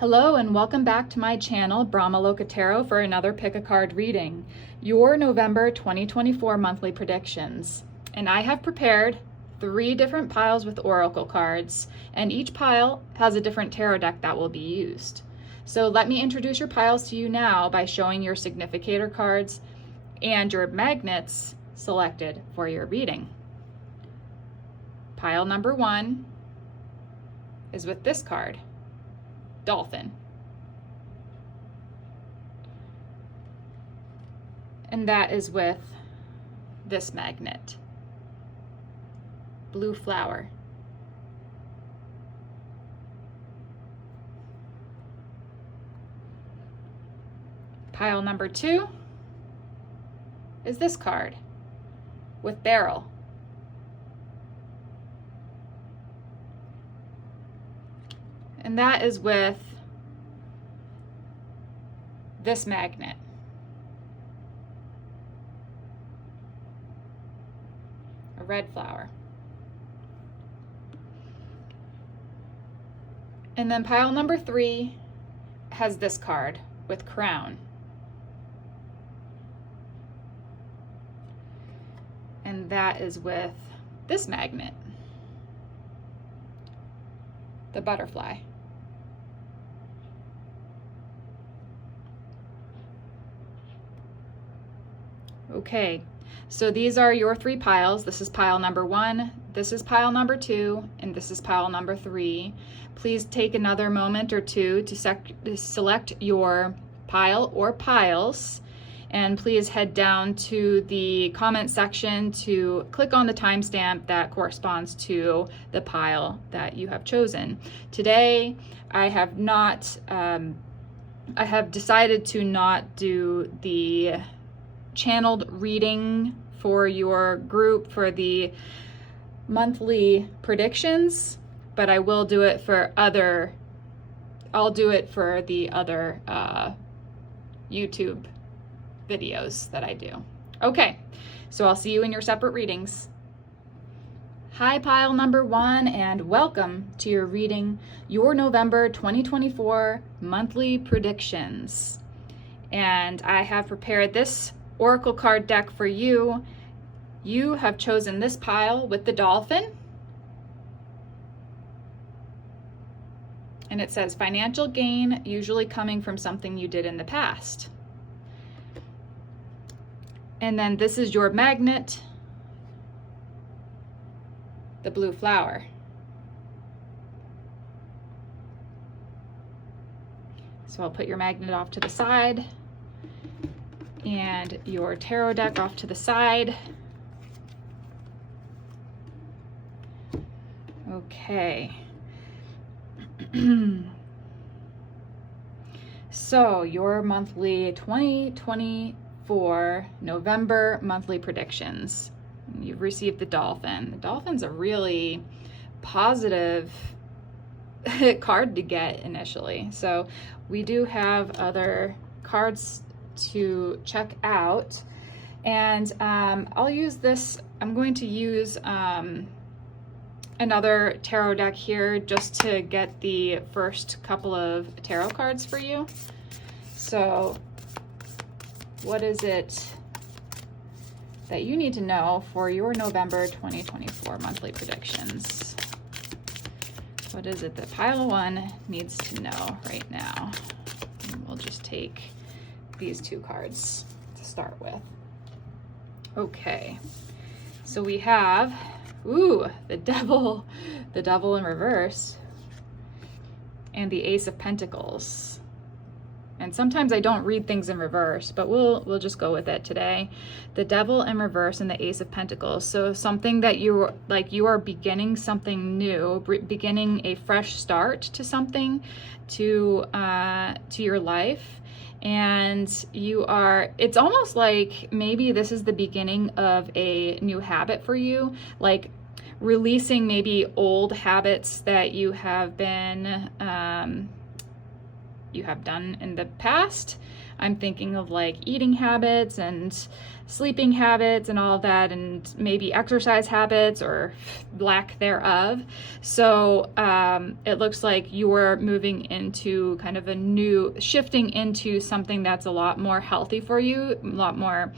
Hello and welcome back to my channel, Brahmaloka Tarot, for another pick a card reading, your November 2024 monthly predictions. And I have prepared 3 different piles with oracle cards, and each pile has a different tarot deck that will be used. So let me introduce your piles to you now by showing your significator cards and your magnets selected for your reading. Pile number 1 is with this card, Dolphin. And that is with this magnet, Blue Flower. Pile number 2 is this card with Barrel. And that is with this magnet, a red flower. And then pile number 3 has this card with Crown. And that is with this magnet, the butterfly. Okay, so these are your 3 piles. This is pile number 1, this is pile number 2, and this is pile number 3. Please take another moment or two to select your pile or piles, and please head down to the comment section to click on the timestamp that corresponds to the pile that you have chosen. Today, I have decided to not do the channeled reading for your group for the monthly predictions, but I will do it for I'll do it for the other YouTube videos that I do. Okay, so I'll see you in your separate readings. Hi, pile number 1, and welcome to your reading, your November 2024 monthly predictions. And I have prepared this oracle card deck for you. You have chosen this pile with the Dolphin, and it says financial gain usually coming from something you did in the past. And then this is your magnet, the Blue Flower. So I'll put your magnet off to the side and your tarot deck off to the side. Okay. So your monthly 2024 November monthly predictions. You've received the Dolphin. The Dolphin's a really positive card to get initially. So we do have other cards to check out, and I'll use this. I'm going to use another tarot deck here just to get the first couple of tarot cards for you. So what is it that you need to know for your November 2024 monthly predictions? What is it that pile 1 needs to know right now? And we'll just take these 2 cards to start with. Okay, so we have, the devil in reverse, and the Ace of Pentacles. And sometimes I don't read things in reverse, but we'll just go with it today. The Devil in reverse and the Ace of Pentacles. So something that you are beginning something new, beginning a fresh start to something, to your life. And it's almost like maybe this is the beginning of a new habit for you, like releasing maybe old habits that you have been you have done in the past. I'm thinking of like eating habits and sleeping habits and all of that, and maybe exercise habits or lack thereof. So it looks like you're moving into kind of shifting into something that's a lot more healthy for you, a lot more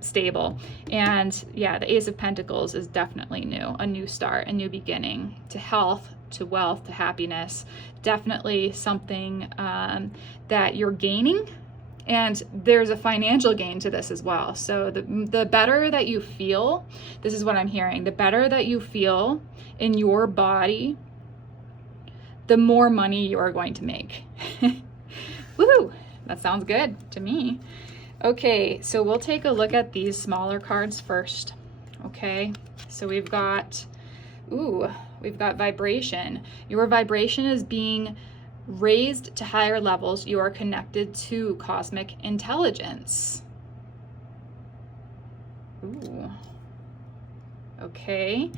stable. And yeah, the Ace of Pentacles is definitely new, a new start, a new beginning to health, to wealth, to happiness. Definitely something that you're gaining. And there's a financial gain to this as well. So the better that you feel, this is what I'm hearing, the better that you feel in your body, the more money you are going to make. Woohoo! That sounds good to me. Okay, so we'll take a look at these smaller cards first. Okay, so we've got vibration. Your vibration is being raised to higher levels. You are connected to cosmic intelligence. Ooh. Okay,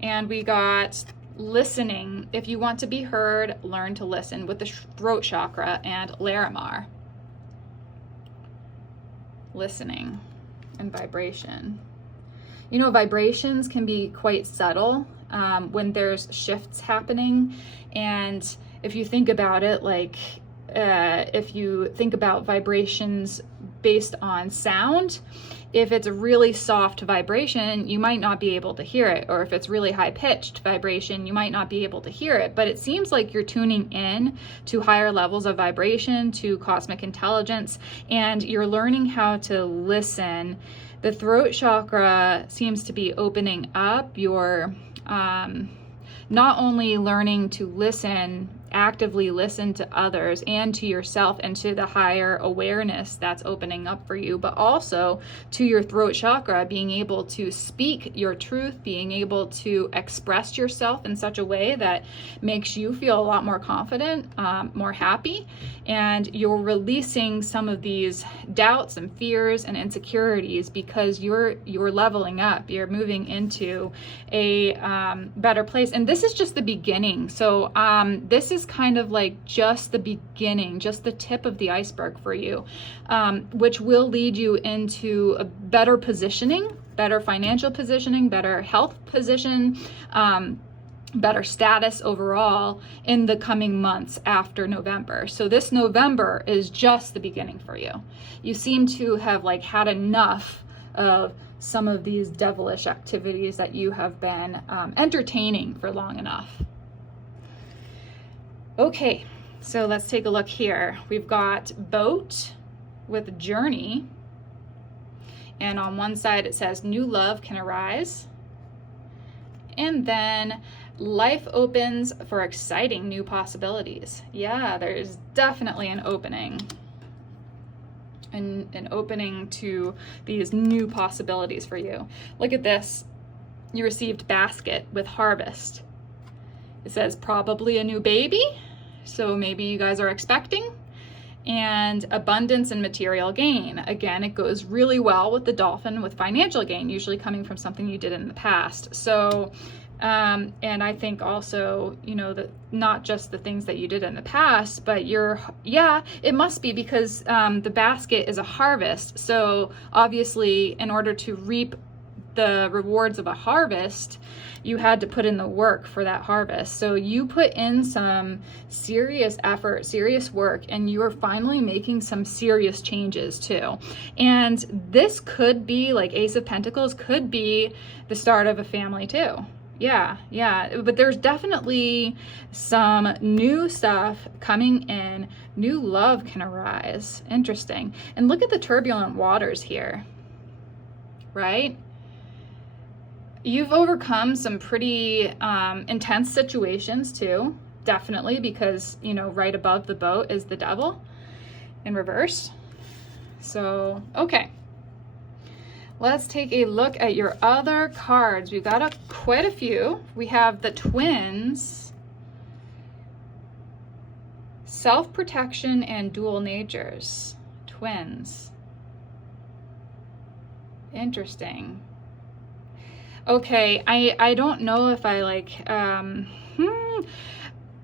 and we got listening. If you want to be heard, learn to listen with the throat chakra and Larimar. Listening and vibration. You know, vibrations can be quite subtle when there's shifts happening. And if you think about it, like if you think about vibrations based on sound, if it's a really soft vibration, you might not be able to hear it. Or if it's really high-pitched vibration, you might not be able to hear it. But it seems like you're tuning in to higher levels of vibration, to cosmic intelligence, and you're learning how to listen. The throat chakra seems to be opening up. You're not only learning to listen, actively listen to others and to yourself and to the higher awareness that's opening up for you, but also to your throat chakra, being able to speak your truth, being able to express yourself in such a way that makes you feel a lot more confident, more happy, and you're releasing some of these doubts and fears and insecurities because you're leveling up, you're moving into a better place. And this is just the beginning. So this is kind of like just the beginning, just the tip of the iceberg for you, which will lead you into a better positioning, better financial positioning, better health position, better status overall in the coming months after November. So this November is just the beginning for you. You seem to have like had enough of some of these devilish activities that you have been entertaining for long enough. Okay, so let's take a look here. We've got boat with journey, and on one side it says new love can arise, and then life opens for exciting new possibilities. Yeah, there's definitely an opening, an opening to these new possibilities for you. Look at this. You received basket with harvest. It says probably a new baby, so maybe you guys are expecting, and abundance and material gain. Again, it goes really well with the Dolphin, with financial gain, usually coming from something you did in the past. So, and I think also, you know, that not just the things that you did in the past, but it must be because the basket is a harvest. So obviously, in order to reap the rewards of a harvest, you had to put in the work for that harvest. So you put in some serious effort, serious work, and you are finally making some serious changes too. And this could be, like Ace of Pentacles, could be the start of a family too. Yeah, but there's definitely some new stuff coming in. New love can arise. Interesting. And look at the turbulent waters here, right? You've overcome some pretty intense situations too, definitely, because, you know, right above the boat is the devil in reverse. So, okay. Let's take a look at your other cards. We've got quite a few. We have the twins, self-protection and dual natures. Twins. Interesting. Okay, I don't know if I like,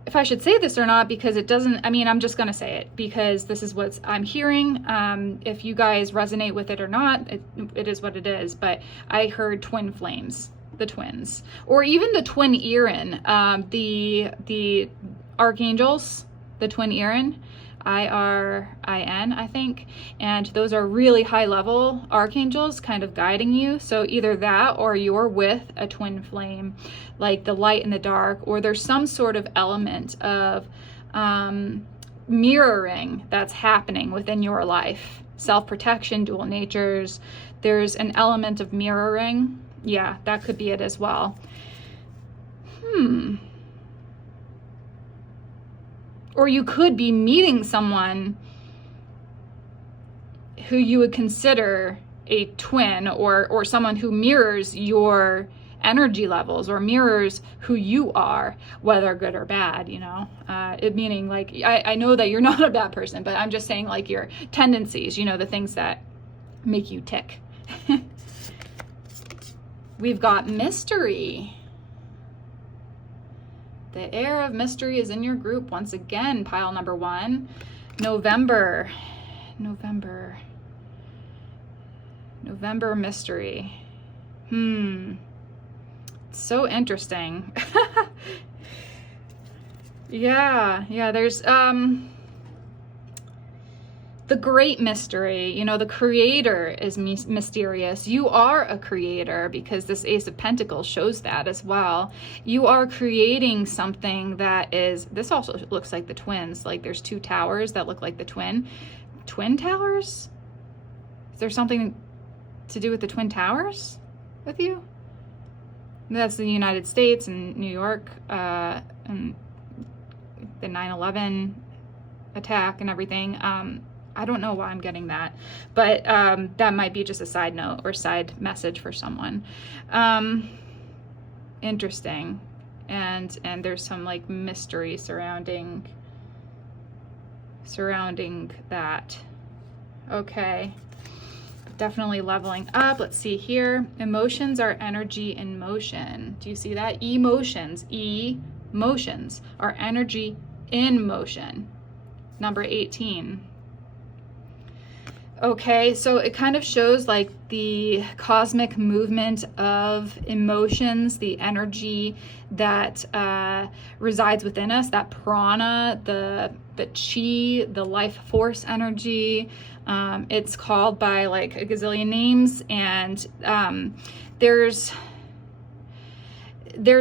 if I should say this or not, because it doesn't, I mean, I'm just going to say it because this is what I'm hearing. If you guys resonate with it or not, it is what it is. But I heard twin flames, the twins, or even the twin Erin, the archangels, the twin Erin, IRIN, I think. And those are really high level archangels kind of guiding you. So either that or you're with a twin flame, like the light and the dark, or there's some sort of element of mirroring that's happening within your life. Self-protection, dual natures. There's an element of mirroring. Yeah, that could be it as well. Or you could be meeting someone who you would consider a twin, or someone who mirrors your energy levels or mirrors who you are, whether good or bad, you know, it meaning like, I know that you're not a bad person, but I'm just saying like your tendencies, you know, the things that make you tick. We've got mystery. The air of mystery is in your group once again, pile number 1. November mystery. So interesting. Yeah, there's the great mystery, you know, the creator is mysterious. You are a creator, because this Ace of Pentacles shows that as well. You are creating something that is, this also looks like the twins, like there's 2 towers that look like the twin towers. Is there something to do with the twin towers with you? That's the United States and New York, and the 9/11 attack and everything. I don't know why I'm getting that, but that might be just a side note or side message for someone. Interesting. And there's some like mystery surrounding that. Okay. Definitely leveling up. Let's see here. Emotions are energy in motion. Do you see that? Emotions are energy in motion. Number 18. Okay, so it kind of shows like the cosmic movement of emotions, the energy that resides within us, that prana, the chi, the life force energy. It's called by like a gazillion names, and there's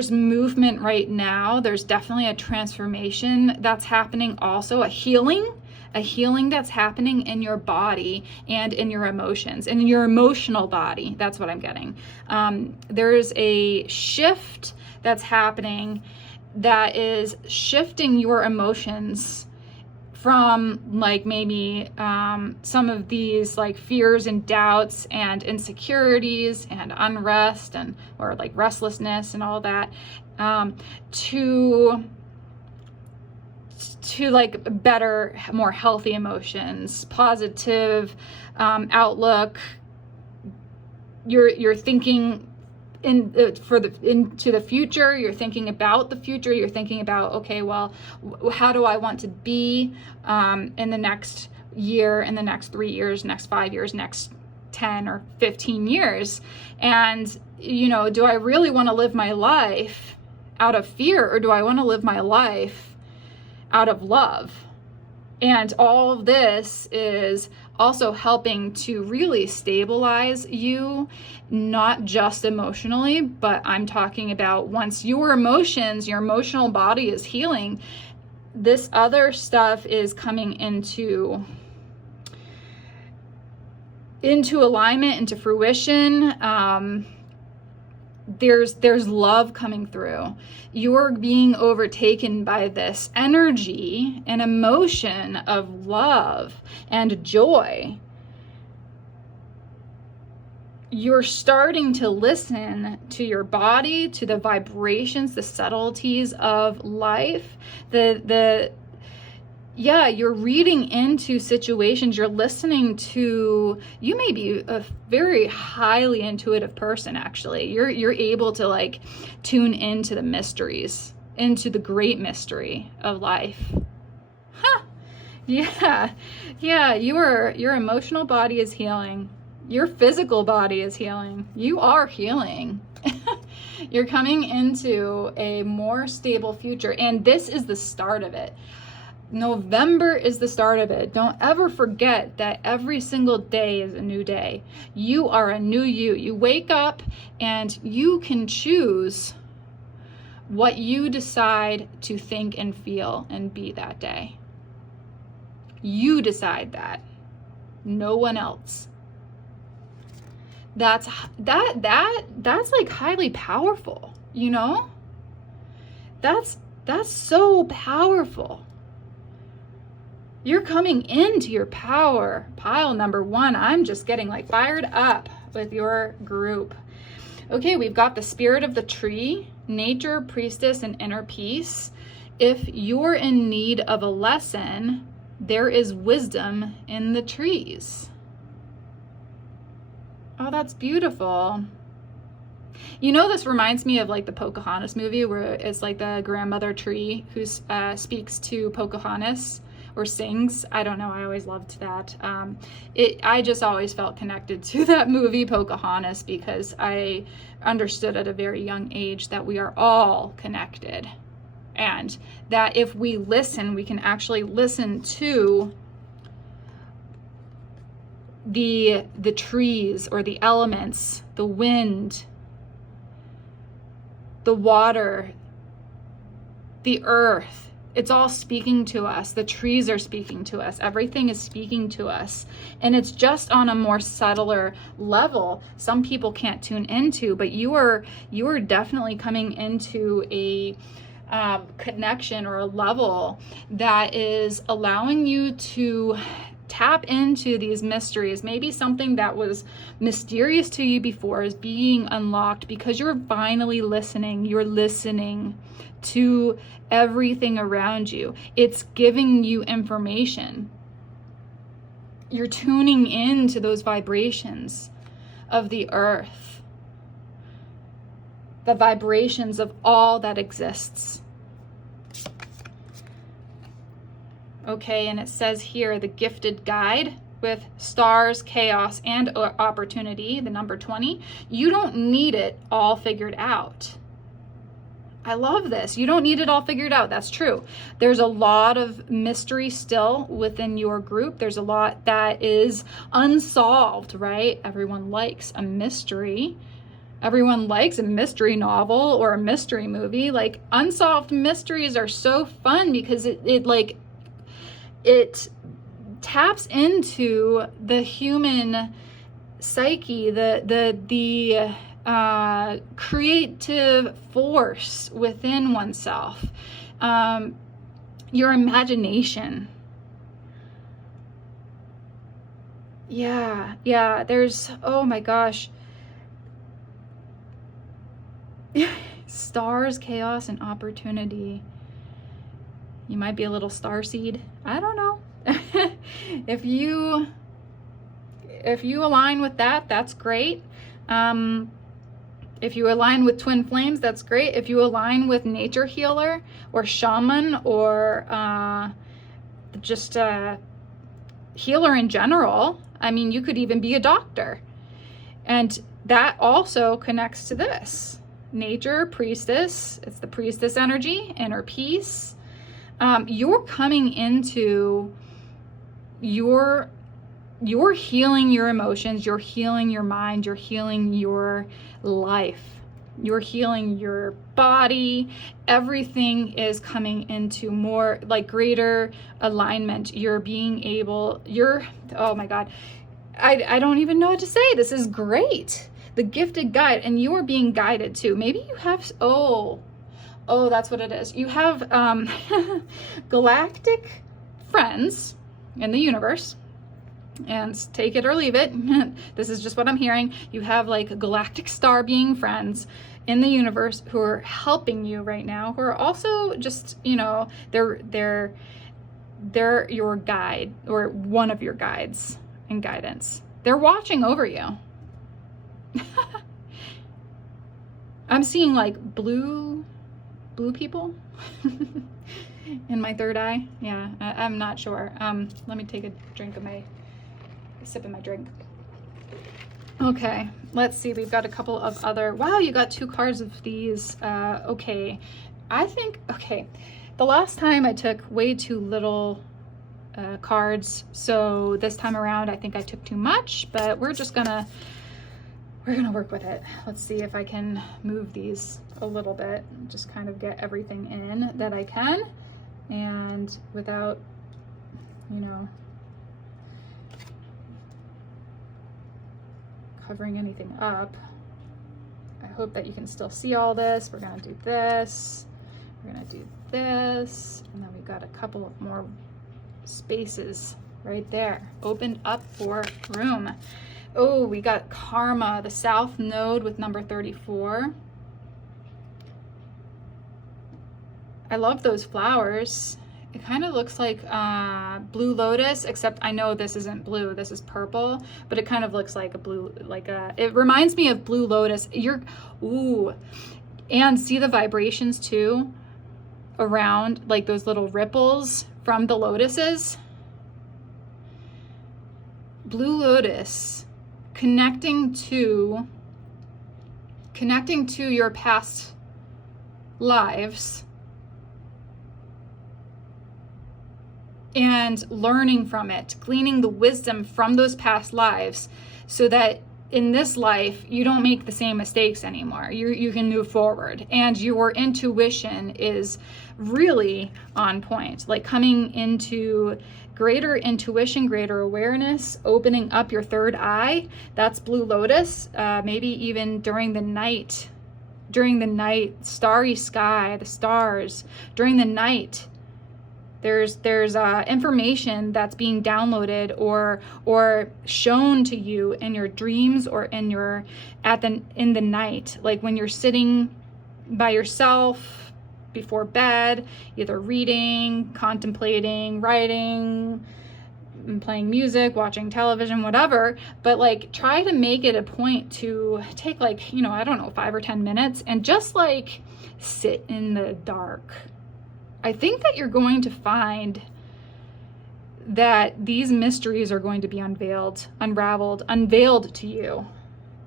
movement right now. There's definitely a transformation that's happening, also a healing that's happening in your body and in your emotions, in your emotional body. That's what I'm getting. There's a shift that's happening that is shifting your emotions from like maybe some of these like fears and doubts and insecurities and unrest and or like restlessness and all that to like better, more healthy emotions, positive outlook. You're thinking into the future. You're thinking about the future. You're thinking about, okay, well, how do I want to be in the next year, in the next 3 years, next 5 years, next 10 or 15 years? And, you know, do I really want to live my life out of fear, or do I want to live my life out of love? And all of this is also helping to really stabilize you, not just emotionally, but I'm talking about once your emotions, your emotional body is healing, this other stuff is coming into alignment, into fruition. There's love coming through. You're being overtaken by this energy and emotion of love and joy. You're starting to listen to your body, to the vibrations, the subtleties of life, you're reading into situations, you're listening to, you may be a very highly intuitive person, actually. You're able to like tune into the mysteries into the great mystery of life. Huh. Yeah. Yeah, your emotional body is healing. Your physical body is healing. You are healing. You're coming into a more stable future, and this is the start of it. November is the start of it. Don't ever forget that every single day is a new day. You are a new you. You wake up and you can choose what you decide to think and feel and be that day. You decide that. No one else. That's like highly powerful, you know? That's so powerful. You're coming into your power. Pile number 1. I'm just getting like fired up with your group. Okay, we've got the spirit of the tree, nature, priestess, and inner peace. If you're in need of a lesson, there is wisdom in the trees. Oh, that's beautiful. You know, this reminds me of like the Pocahontas movie where it's like the grandmother tree who speaks to Pocahontas or sings. I don't know. I always loved that. I just always felt connected to that movie Pocahontas because I understood at a very young age that we are all connected, and that if we listen, we can actually listen to the trees or the elements, the wind, the water, the earth. It's all speaking to us. The trees are speaking to us. Everything is speaking to us. And it's just on a more subtler level. Some people can't tune into, but you are definitely coming into a connection or a level that is allowing you to tap into these mysteries. Maybe something that was mysterious to you before is being unlocked because you're finally listening. You're listening to everything around you. It's giving you information. You're tuning into those vibrations of the earth, the vibrations of all that exists. Okay, and it says here, the gifted guide with stars, chaos, and opportunity, the number 20. You don't need it all figured out. I love this. You don't need it all figured out. That's true. There's a lot of mystery still within your group. There's a lot that is unsolved, right? Everyone likes a mystery. Everyone likes a mystery novel or a mystery movie. Like, unsolved mysteries are so fun because it taps into the human psyche, the creative force within oneself, your imagination. Yeah, there's, oh my gosh. Stars, chaos, and opportunity. You might be a little starseed. I don't know. If you align with that, that's great. If you align with twin flames, that's great. If you align with nature healer or shaman or just a healer in general, I mean, you could even be a doctor. And that also connects to this. Nature, priestess, it's the priestess energy, inner peace. You're coming into you're healing your emotions, you're healing your mind, you're healing your life, you're healing your body. Everything is coming into more like greater alignment. You're being able, oh my God, I don't even know what to say. This is great. The gifted guide, and you are being guided too. Maybe you have, oh, that's what it is. You have galactic friends in the universe, and take it or leave it. This is just what I'm hearing. You have like galactic star being friends in the universe who are helping you right now, who are also just, you know, they're your guide or one of your guides and guidance. They're watching over you. I'm seeing like blue blue people in my third eye. Yeah, I'm not sure. Let me take a sip of my drink. Okay, let's see. We've got a couple of other, wow, you got 2 cards of these. Okay, I think, okay, the last time I took way too little cards, so this time around I think I took too much, but we're gonna work with it. Let's see if I can move these a little bit, just kind of get everything in that I can, and without, you know, covering anything up. I hope that you can still see all this. We're gonna do this, we're gonna do this, and then we've got a couple of more spaces right there opened up for room. Oh, we got karma, the south node with number 34. I love those flowers. It kind of looks like blue lotus, except I know this isn't blue, this is purple, but it kind of looks like a blue, it reminds me of blue lotus. Ooh, and see the vibrations too around, like those little ripples from the lotuses. Blue lotus, connecting to your past lives and learning from it, gleaning the wisdom from those past lives so that in this life you don't make the same mistakes anymore. You can move forward, and your intuition is really on point, like coming into greater intuition, greater awareness, opening up your third eye. That's blue lotus. Maybe even during the night, starry sky, the stars, during the night, there's information that's being downloaded or shown to you in your dreams or in the night, like when you're sitting by yourself before bed, either reading, contemplating, writing, playing music, watching television, whatever. But like, try to make it a point to take, like, you know, I don't know, 5 or 10 minutes and just like sit in the dark. I think that you're going to find that these mysteries are going to be unveiled to you.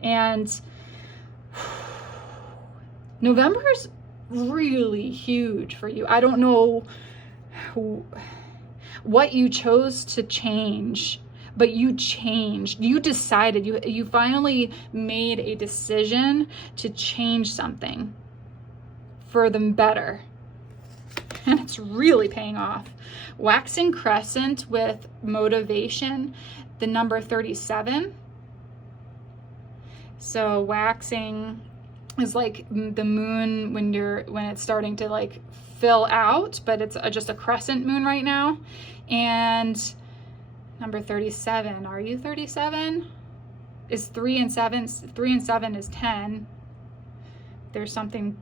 And November's really huge for you. I don't know what you chose to change, but you changed. You decided, you finally made a decision to change something for the better. And it's really paying off. Waxing crescent with motivation, the number 37. So waxing is like the moon when it's starting to like fill out, but it's just a crescent moon right now. And number 37, are you 37? Is 3 and 7, 3 and 7 is 10. There's something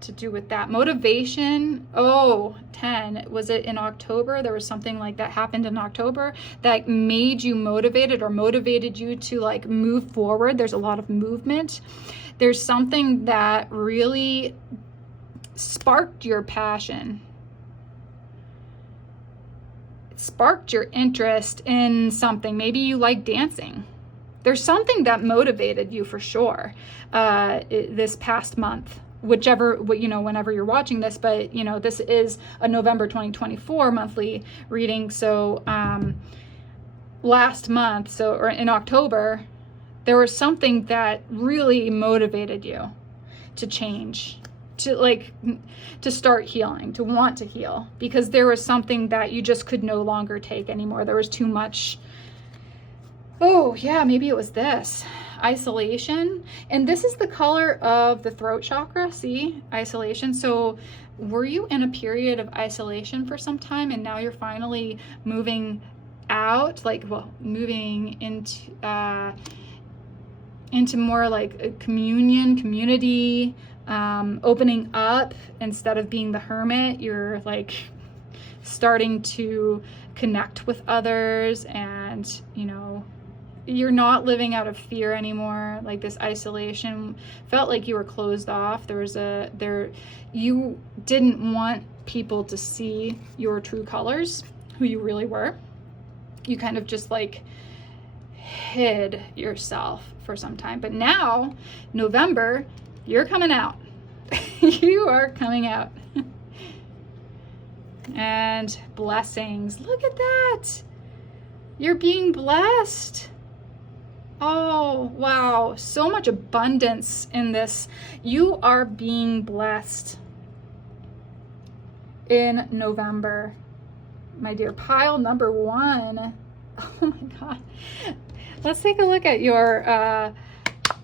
to do with that. Motivation, 10. Was it in October? There was something like that happened in October that made you motivated or motivated you to like move forward. There's a lot of movement. There's something that really sparked your passion. It sparked your interest in something. Maybe you like dancing. There's something that motivated you for sure this past month. Whenever you're watching this, but you know, this is a November 2024 monthly reading. So last month, or in October, there was something that really motivated you to change, to start healing, to want to heal, because there was something that you just could no longer take anymore. There was too much. Oh yeah, maybe it was this. Isolation. And this is the color of the throat chakra. See, isolation. So were you in a period of isolation for some time, and now you're finally moving out, moving into more like a community, opening up instead of being the hermit. You're like starting to connect with others and, you know, you're not living out of fear anymore. Like this isolation felt like you were closed off. You didn't want people to see your true colors, who you really were. You kind of just like hid yourself for some time. But now, November, you're coming out. You are coming out. And blessings. Look at that. You're being blessed. Oh, wow. So much abundance in this. You are being blessed in November, my dear. Pile number 1. Oh my God. Let's take a look at your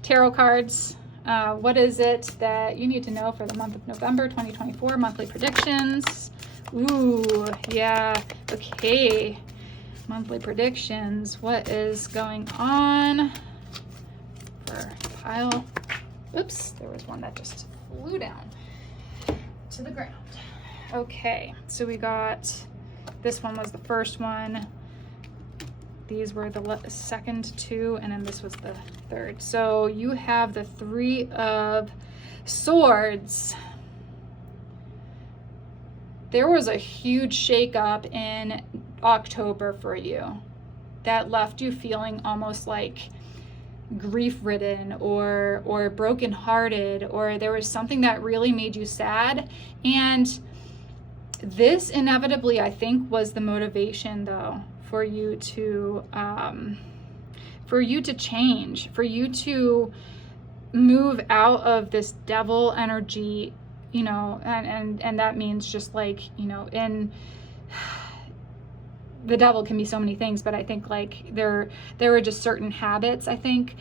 tarot cards. What is it that you need to know for the month of November 2024? Monthly predictions. Ooh, yeah. Okay. Monthly predictions. What is going on for pile? Oops, there was one that just flew down to the ground. Okay, so we got, this one was the first one. These were the second 2, and then this was the third. So you have the 3 of Swords. There was a huge shakeup in October for you that left you feeling almost like grief-ridden or broken-hearted, or there was something that really made you sad. And this inevitably, I think, was the motivation, though, for you to change, for you to move out of this devil energy, you know, and that means just like, you know, in the devil can be so many things, but I think like there were just certain habits, I think,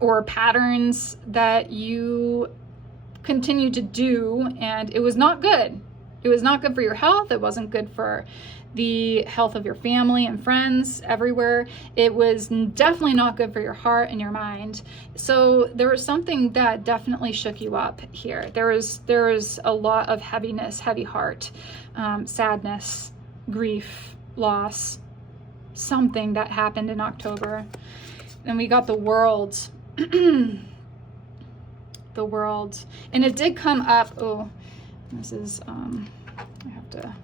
or patterns that you continue to do, and it was not good. It was not good for your health. It wasn't good for the health of your family and friends everywhere. It was definitely not good for your heart and your mind. So there was something that definitely shook you up here. There was a lot of heaviness, heavy heart, sadness, grief, loss, something that happened in October. And we got the World. The World. And it did come up. Oh, this is, I have to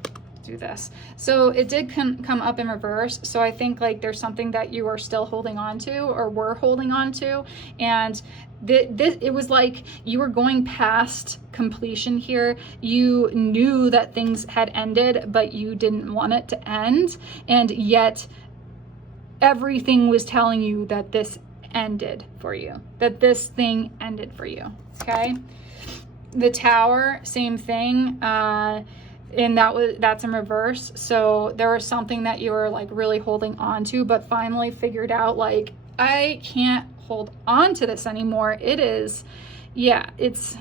do this. So it did come up in reverse. So I think like there's something that you are still holding on to, or were holding on to. And it was like you were going past completion here. You knew that things had ended, but you didn't want it to end. And yet everything was telling you that this ended for you, that this thing ended for you. Okay. The Tower, same thing. And that's in reverse. So there was something that you were like really holding on to, but finally figured out like, I can't hold on to this anymore. It is, yeah, it's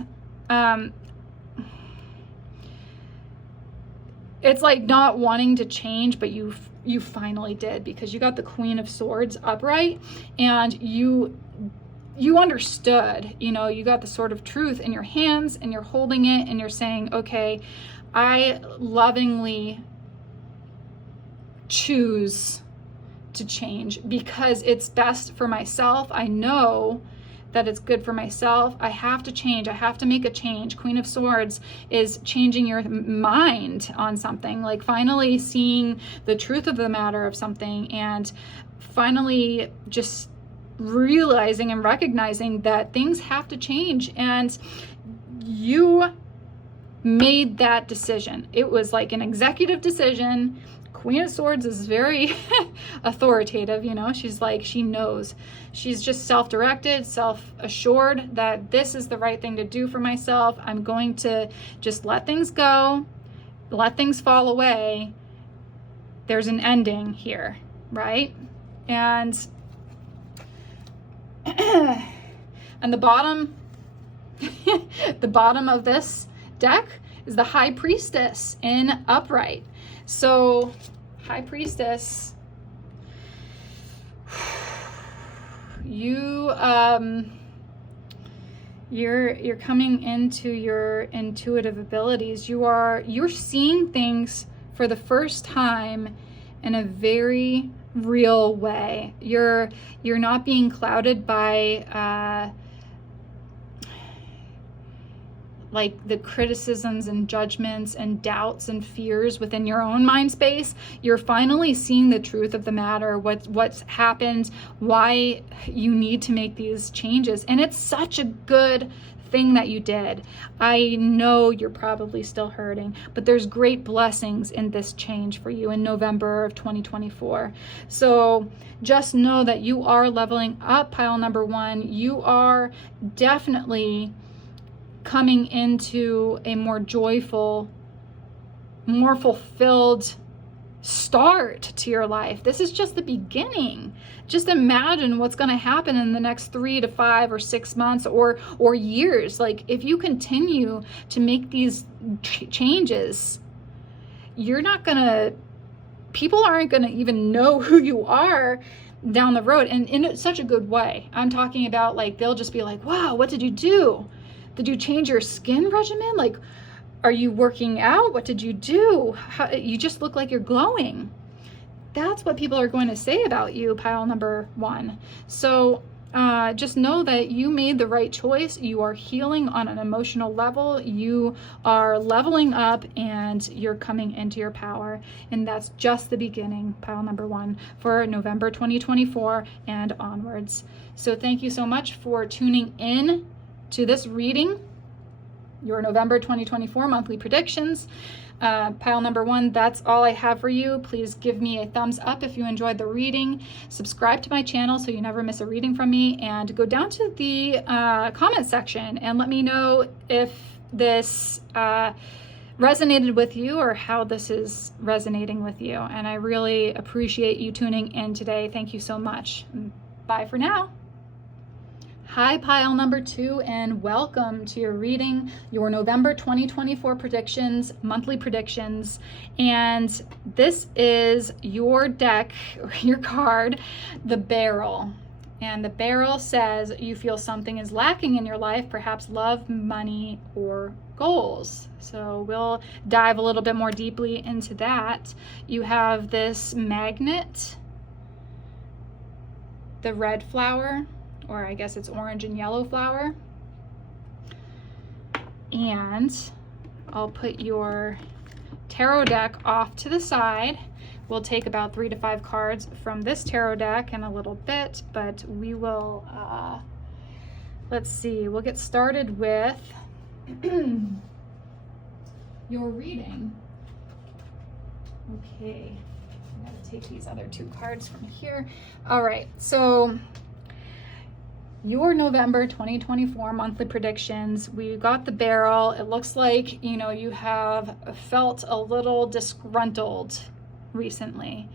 like not wanting to change, but you finally did, because you got the Queen of Swords upright, and you understood, you know, you got the Sword of Truth in your hands, and you're holding it, and you're saying, okay, I lovingly choose to change because it's best for myself. I know that it's good for myself. I have to change. I have to make a change. Queen of Swords is changing your mind on something, like finally seeing the truth of the matter of something, and finally just realizing and recognizing that things have to change. And you made that decision. It was like an executive decision. Queen of Swords is very authoritative, you know, she's like, she knows. She's just self-directed, self-assured that this is the right thing to do for myself. I'm going to just let things go, let things fall away. There's an ending here, right? And and the bottom the bottom of this deck is the High Priestess in upright. So High Priestess, you're coming into your intuitive abilities. You're seeing things for the first time in a very, real way. You're not being clouded by like the criticisms and judgments and doubts and fears within your own mind space. You're finally seeing the truth of the matter, what's happened, why you need to make these changes. And it's such a good thing that you did. I know you're probably still hurting, but there's great blessings in this change for you in November of 2024. So just know that you are leveling up, pile number one. You are definitely coming into a more joyful, more fulfilled start to your life. This is just the beginning. Just imagine what's going to happen in the next 3 to 5 or 6 months or years. Like, if you continue to make these changes, you're not going to, people aren't going to even know who you are down the road, and in such a good way. I'm talking about, like, they'll just be like, wow, what did you do? Did you change your skin regimen? Like, are you working out? What did you do? You just look like you're glowing. That's what people are going to say about you, pile number one. So just know that you made the right choice. You are healing on an emotional level. You are leveling up and you're coming into your power. And that's just the beginning, pile number one, for November 2024 and onwards. So thank you so much for tuning in to this reading, your November 2024 monthly predictions. Pile number one, that's all I have for you. Please give me a thumbs up if you enjoyed the reading. Subscribe to my channel so you never miss a reading from me, and go down to the comment section and let me know if this resonated with you or how this is resonating with you. And I really appreciate you tuning in today. Thank you so much. Bye for now. Hi, pile number two, and welcome to your reading, your November 2024 predictions, monthly predictions. And this is your deck, or your card, the Barrel. And the Barrel says you feel something is lacking in your life, perhaps love, money, or goals. So we'll dive a little bit more deeply into that. You have this magnet, the red flower, or I guess it's orange and yellow flower. And I'll put your tarot deck off to the side. We'll take about 3 to 5 cards from this tarot deck in a little bit, but we will, let's see, we'll get started with your reading. Okay, I gotta take these other 2 cards from here. All right, so your November 2024 monthly predictions. We got the Barrel. It looks like, you know, you have felt a little disgruntled recently.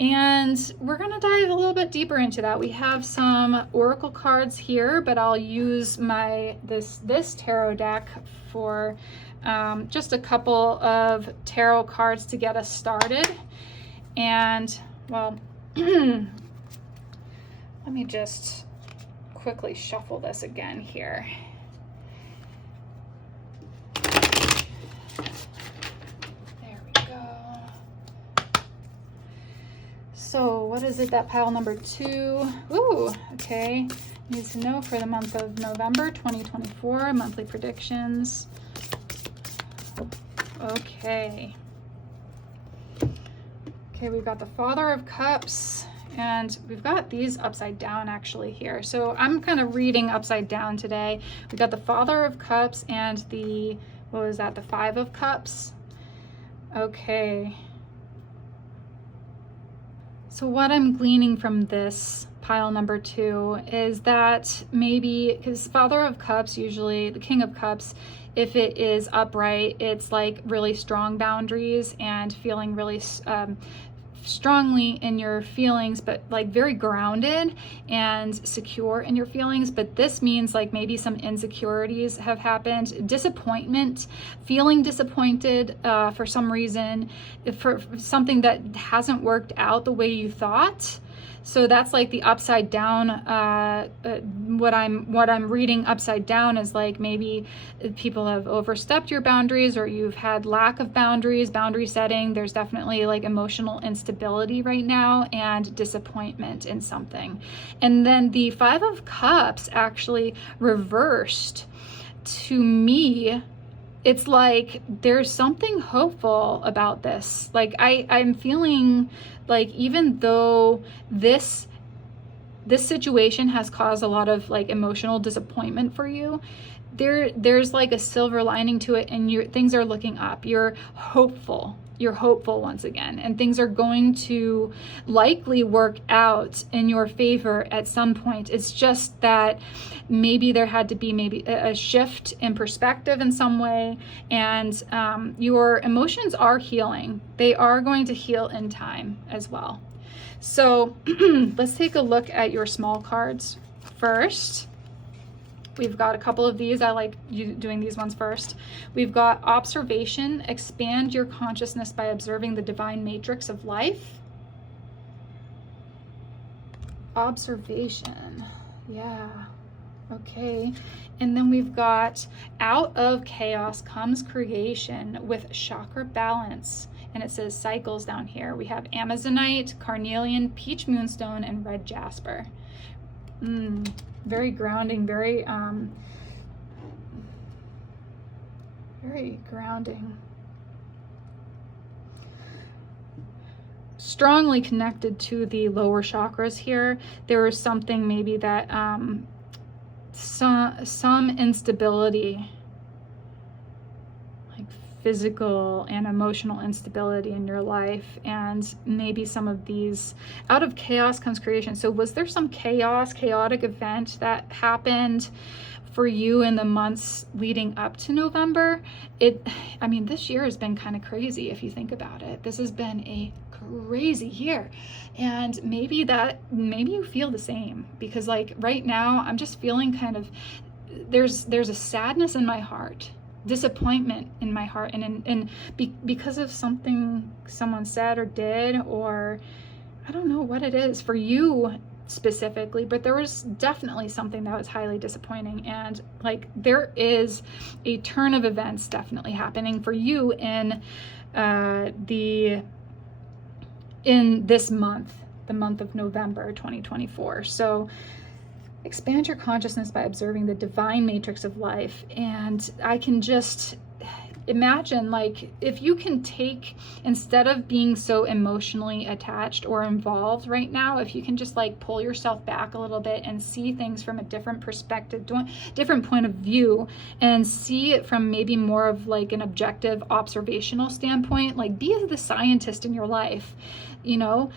And we're going to dive a little bit deeper into that. We have some oracle cards here, but I'll use this tarot deck for just a couple of tarot cards to get us started. And, well, let me just quickly shuffle this again here. There we go. So what is it that pile number 2? Ooh, okay. Needs to know for the month of November 2024, monthly predictions. Okay. Okay, we've got the Father of Cups. And we've got these upside down actually here. So I'm kind of reading upside down today. We've got the Father of Cups and the, what was that, the 5 of Cups. Okay. So what I'm gleaning from this pile number 2 is that maybe, because Father of Cups, usually the King of Cups, if it is upright, it's like really strong boundaries and feeling really strongly in your feelings, but like very grounded and secure in your feelings. But this means like maybe some insecurities have happened, disappointment, feeling disappointed for some reason, for something that hasn't worked out the way you thought. So that's like the upside down. What I'm reading upside down is like maybe people have overstepped your boundaries, or you've had lack of boundaries, boundary setting. There's definitely like emotional instability right now and disappointment in something. And then the Five of Cups actually reversed. To me, it's like there's something hopeful about this. Like I'm feeling like even though this situation has caused a lot of like emotional disappointment for you, there's like a silver lining to it, and things are looking up. You're hopeful once again, and things are going to likely work out in your favor at some point. It's just that maybe there had to be maybe a shift in perspective in some way, and your emotions are healing. They are going to heal in time as well. So let's take a look at your small cards first. We've got a couple of these. I like you doing these ones first. We've got observation. Expand your consciousness by observing the divine matrix of life. Observation. Yeah. Okay. And then we've got out of chaos comes creation with chakra balance. And it says cycles down here. We have Amazonite, carnelian, peach moonstone, and red jasper. Very grounding, very grounding. Strongly connected to the lower chakras here. There is something maybe that some instability, like physical and emotional instability in your life, and maybe some of these out of chaos comes creation. So was there some chaotic event that happened for you in the months leading up to November? I mean, this year has been kind of crazy if you think about it. This has been a crazy year, and maybe you feel the same, because like right now I'm just feeling kind of there's a sadness in my heart, disappointment in my heart, and because of something someone said or did, or I don't know what it is for you specifically, but there was definitely something that was highly disappointing, and like there is a turn of events definitely happening for you in this month, the month of November 2024. So expand your consciousness by observing the divine matrix of life. And I can just imagine, like, if you can take, instead of being so emotionally attached or involved right now, if you can just like pull yourself back a little bit and see things from a different perspective, different point of view, and see it from maybe more of like an objective observational standpoint, like be the scientist in your life, you know,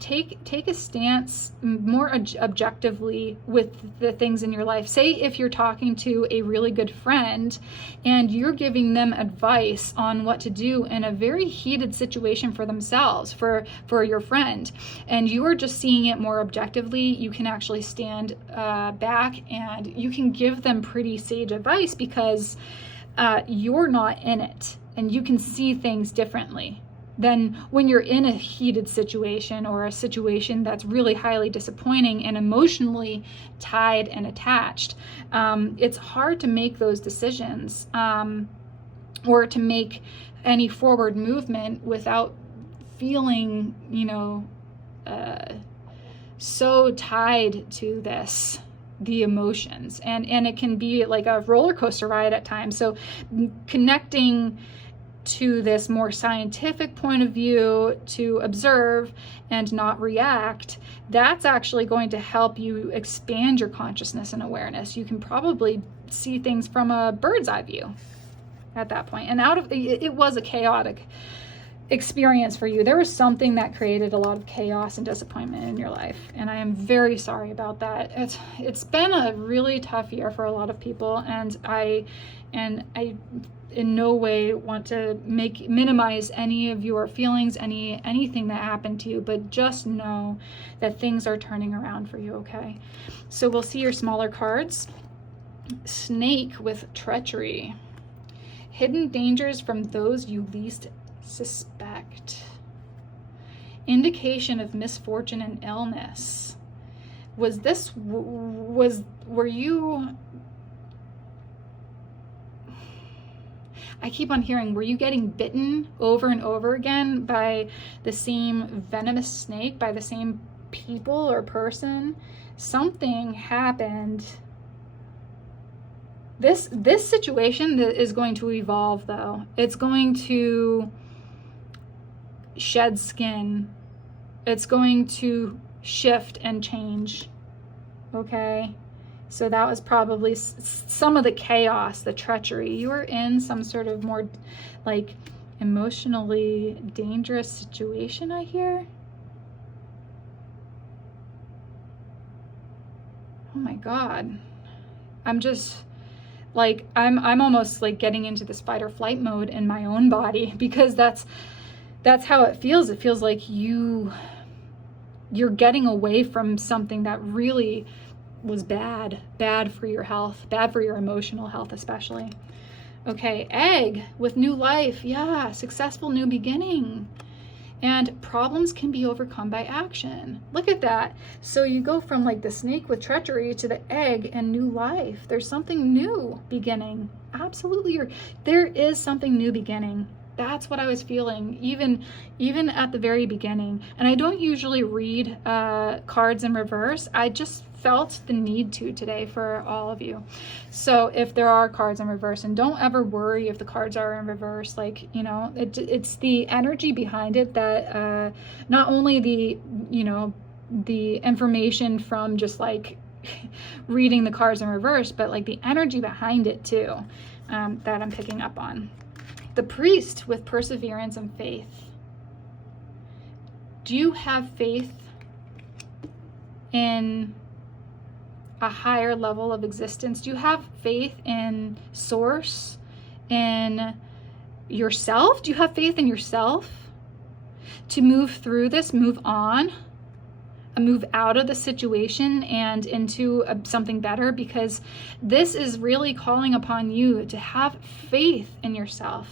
take a stance more objectively with the things in your life. Say if you're talking to a really good friend and you're giving them advice on what to do in a very heated situation for themselves, for your friend, and you are just seeing it more objectively, you can actually stand back and you can give them pretty sage advice, because you're not in it and you can see things differently than when you're in a heated situation, or a situation that's really highly disappointing and emotionally tied and attached. It's hard to make those decisions, or to make any forward movement without feeling, you know, so tied to the emotions. And it can be like a roller coaster ride at times. So connecting to this more scientific point of view, to observe and not react, that's actually going to help you expand your consciousness and awareness. You can probably see things from a bird's eye view at that point. And it was a chaotic experience for you. There was something that created a lot of chaos and disappointment in your life, and I am very sorry about that. It's been a really tough year for a lot of people, and I in no way want to minimize any of your feelings, anything that happened to you, but just know that things are turning around for you, okay? So we'll see your smaller cards. Snake with treachery. Hidden dangers from those you least suspect. indication of misfortune and illness. Were you, I keep on hearing, were you getting bitten over and over again by the same venomous snake, by the same people or person? Something happened. This situation is going to evolve, though. It's going to shed skin. It's going to shift and change. Okay? So that was probably some of the chaos, the treachery. You were in some sort of more like emotionally dangerous situation, I hear. Oh my God. I'm just like, I'm almost like getting into this fight or flight mode in my own body, because that's how it feels. It feels like you're getting away from something that really was bad for your health, bad for your emotional health especially. Okay, egg with new life. Yeah, successful new beginning. And problems can be overcome by action. Look at that. So you go from like the snake with treachery to the egg and new life. There's something new beginning. Absolutely. There is something new beginning. That's what I was feeling, even at the very beginning. And I don't usually read cards in reverse. I just felt the need to today for all of you. So if there are cards in reverse, and don't ever worry if the cards are in reverse, like, you know, it's the energy behind it that not only the information from just like reading the cards in reverse, but like the energy behind it too, that I'm picking up on. The priest with perseverance and faith. Do you have faith in a higher level of existence? Do you have faith in source, in yourself? Do you have faith in yourself to move through this, move on, move out of the situation and into something better? Because this is really calling upon you to have faith in yourself.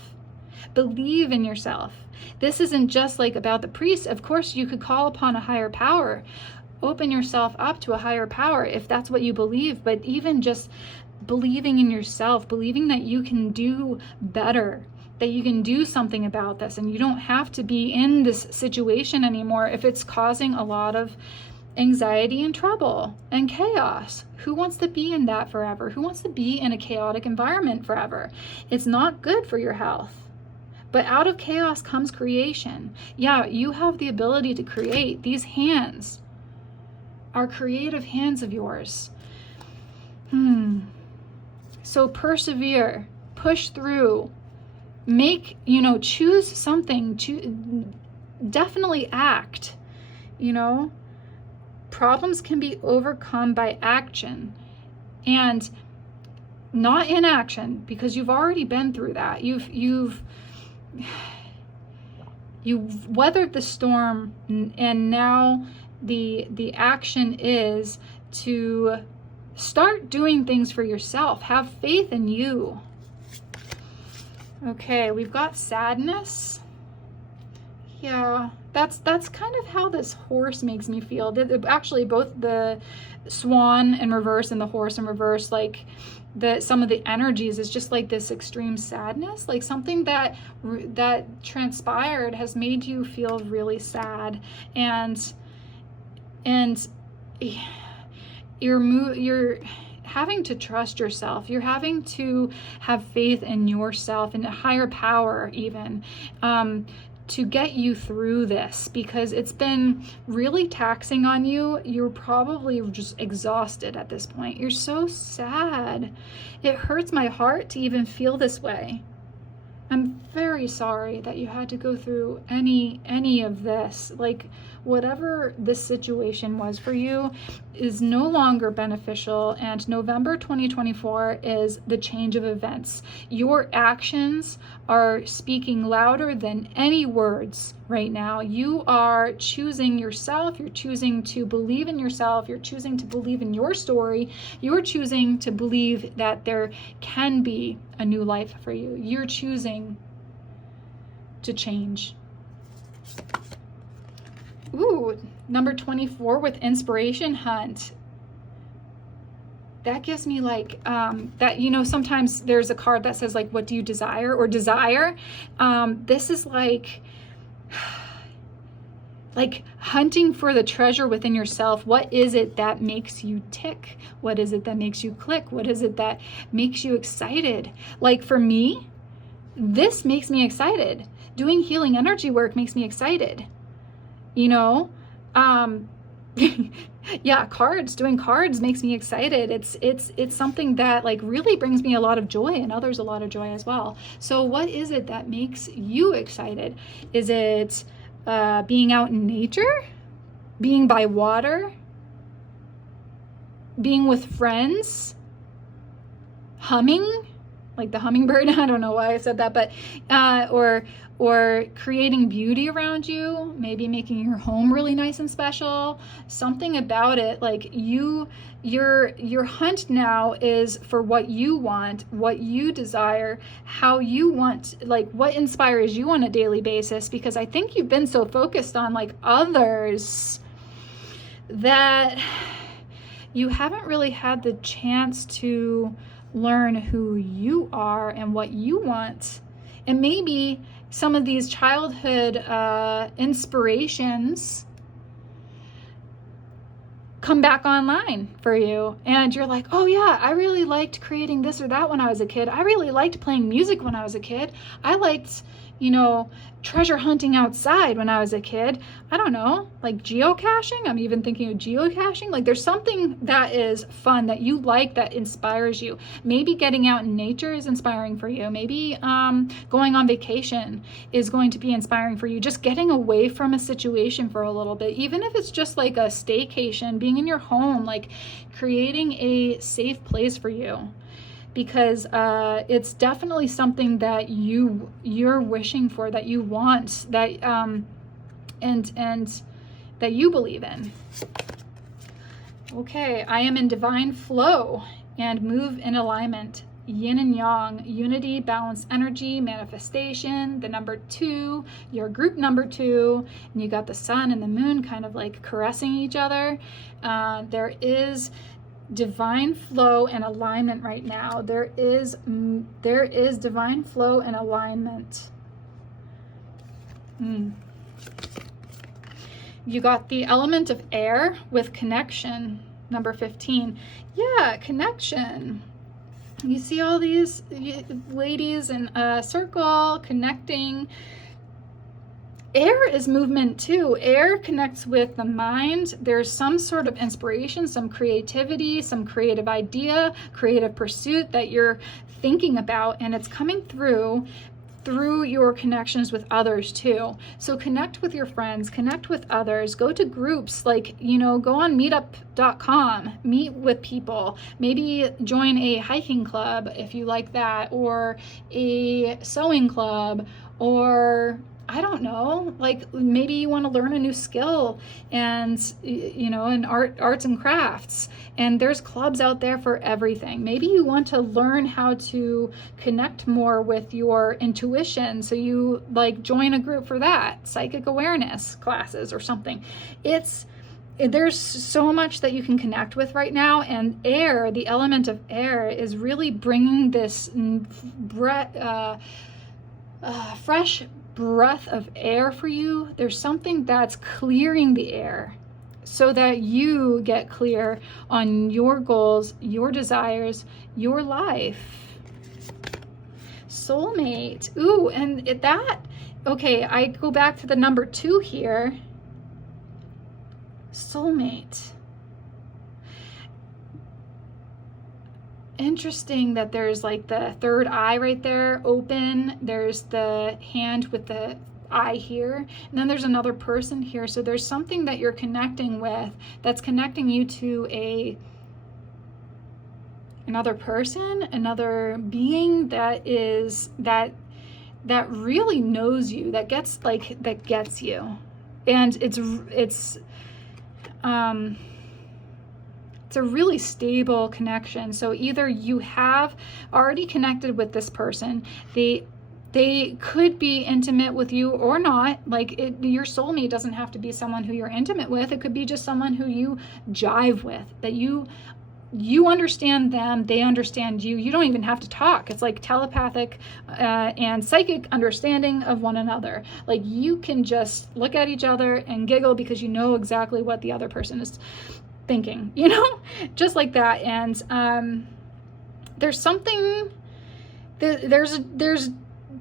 Believe in yourself. This isn't just like about the priest. Of course, you could call upon a higher power. Open yourself up to a higher power if that's what you believe. But even just believing in yourself, believing that you can do better, that you can do something about this, and you don't have to be in this situation anymore if it's causing a lot of anxiety and trouble and chaos. Who wants to be in that forever? Who wants to be in a chaotic environment forever? It's not good for your health. But out of chaos comes creation. Yeah, you have the ability to create. These hands are creative hands of yours. So persevere, push through, make, choose something, definitely act, Problems can be overcome by action and not inaction, because you've already been through that. You've weathered the storm, and now the action is to start doing things for yourself. Have faith in you. Okay, we've got sadness. Yeah, that's kind of how this horse makes me feel. Actually, both the swan in reverse and the horse in reverse, like some of the energies is just like this extreme sadness, like something that transpired has made you feel really sad, and you're having to trust yourself. You're having to have faith in yourself and a higher power even, to get you through this, because it's been really taxing on you. You're probably just exhausted at this point. You're so sad. It hurts my heart to even feel this way. I'm very sorry that you had to go through any of this. Like, whatever this situation was for you is no longer beneficial, and November 2024 is the change of events. Your actions are speaking louder than any words right now. You are choosing yourself. You're choosing to believe in yourself. You're choosing to believe in your story. You're choosing to believe that there can be a new life for you. You're choosing to change. Ooh, number 24 with inspiration hunt. That gives me like, that, you know, sometimes there's a card that says like, what do you desire, or desire? This is like hunting for the treasure within yourself. What is it that makes you tick? What is it that makes you click? What is it that makes you excited? Like for me, this makes me excited. Doing healing energy work makes me excited. You know, yeah, doing cards makes me excited. It's something that like really brings me a lot of joy, and others a lot of joy as well. So what is it that makes you excited? Is it being out in nature, being by water, being with friends, humming, like the hummingbird? I don't know why I said that, but or creating beauty around you, maybe making your home really nice and special. Something about it, like your hunt now is for what you want, what you desire, how you want, like what inspires you on a daily basis. Because I think you've been so focused on like others that you haven't really had the chance to learn who you are and what you want. And maybe some of these childhood inspirations come back online for you, and you're like, oh yeah, I really liked creating this or that when I was a kid. I really liked playing music when I was a kid. I liked, you know, treasure hunting outside when I was a kid. I don't know, like geocaching. I'm even thinking of geocaching. Like there's something that is fun that you like, that inspires you. Maybe getting out in nature is inspiring for you. Maybe going on vacation is going to be inspiring for you. Just getting away from a situation for a little bit, even if it's just like a staycation, being in your home, like creating a safe place for you. Because it's definitely something that you're wishing for, that you want, that and that you believe in. Okay, I am in divine flow and move in alignment. Yin and yang, unity, balance, energy, manifestation, the number 2, your group number 2, and you got the sun and the moon kind of like caressing each other. There is divine flow and alignment right now. There is divine flow and alignment. You got the element of air with connection, number 15. Yeah, connection. You see all these ladies in a circle connecting. Air is movement too. Air connects with the mind. There's some sort of inspiration, some creativity, some creative idea, creative pursuit that you're thinking about, and it's coming through your connections with others too. So connect with your friends, connect with others, go to groups, like, you know, go on meetup.com, meet with people, maybe join a hiking club if you like that, or a sewing club, or I don't know, like maybe you want to learn a new skill, and you know, in arts and crafts, and there's clubs out there for everything. Maybe you want to learn how to connect more with your intuition, so you like join a group for that, psychic awareness classes or something. There's so much that you can connect with right now, and air, the element of air, is really bringing this fresh breath of air for you. There's something that's clearing the air so that you get clear on your goals, your desires, your life. Soulmate. Ooh, and okay, I go back to the number 2 here. Soulmate. Interesting that there's like the third eye right there open. There's the hand with the eye here, and then there's another person here. So there's something that you're connecting with that's connecting you to another person, another being that really knows you, that gets you. And it's a really stable connection. So either you have already connected with this person, they They could be intimate with you or not. Like your soulmate doesn't have to be someone who you're intimate with. It could be just someone who you jive with, that you understand them, they understand you. You don't even have to talk. It's like telepathic and psychic understanding of one another. Like you can just look at each other and giggle because you know exactly what the other person is thinking, you know, just like that. And there's something, there's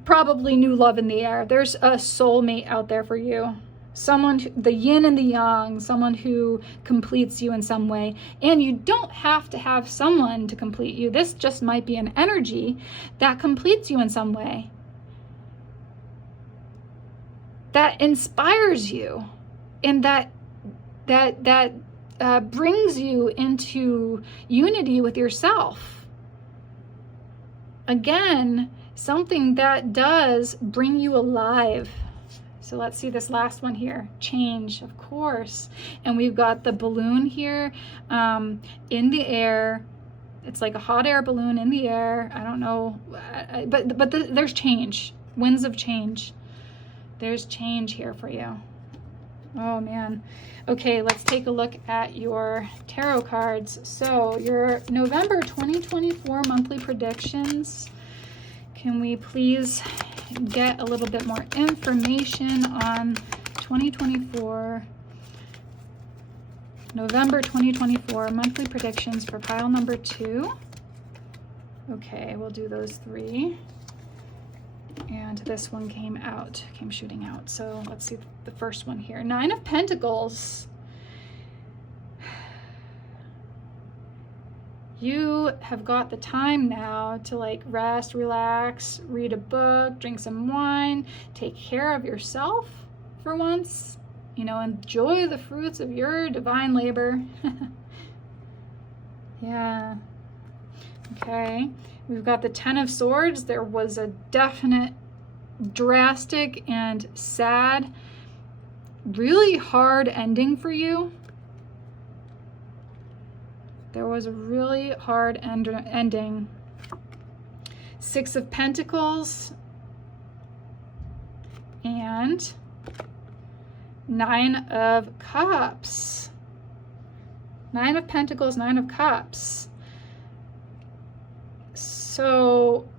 probably new love in the air. There's a soulmate out there for you. Someone, the yin and the yang, someone who completes you in some way. And you don't have to have someone to complete you. This just might be an energy that completes you in some way, that inspires you, and that brings you into unity with yourself. Again, something that does bring you alive. So let's see this last one here. Change, of course. And we've got the balloon here in the air. It's like a hot air balloon in the air. I don't know, but there's change. Winds of change. There's change here for you. Oh man. Okay, let's take a look at your tarot cards. So your November 2024 monthly predictions. Can we please get a little bit more information on 2024, November 2024 monthly predictions for pile number 2? Okay, we'll do those 3. And this one came shooting out. So let's see the first one here. 9 of Pentacles. You have got the time now to like rest, relax, read a book, drink some wine, take care of yourself for once, you know, enjoy the fruits of your divine labor. Yeah. Okay. We've got the 10 of Swords. There was a definite, drastic and sad, really hard ending for you. There was a really hard ending. 6 of Pentacles and 9 of Cups. 9 of Pentacles, 9 of Cups. So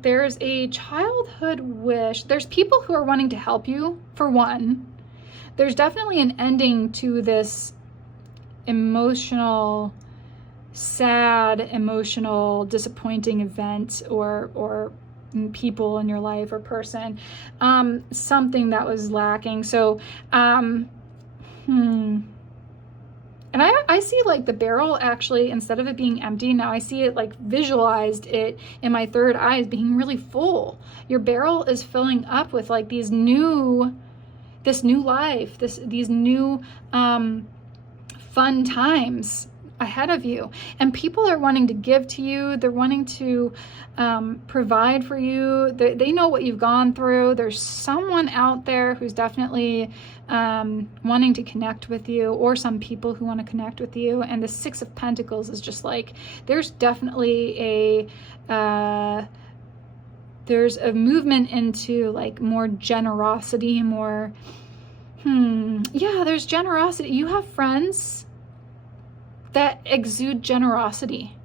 there's a childhood wish. There's people who are wanting to help you, for one. There's definitely an ending to this emotional, sad, emotional, disappointing event or people in your life or person, something that was lacking. So, and I see like the barrel actually, instead of it being empty, now I see it like visualized it in my third eye as being really full. Your barrel is filling up with like this new life, these new fun times ahead of you, and people are wanting to give to you. They're wanting to provide for you. They know what you've gone through. There's someone out there who's definitely wanting to connect with you, or some people who want to connect with you. And the 6 of Pentacles is just like, there's definitely there's a movement into like more generosity, more yeah, there's generosity. You have friends that exude generosity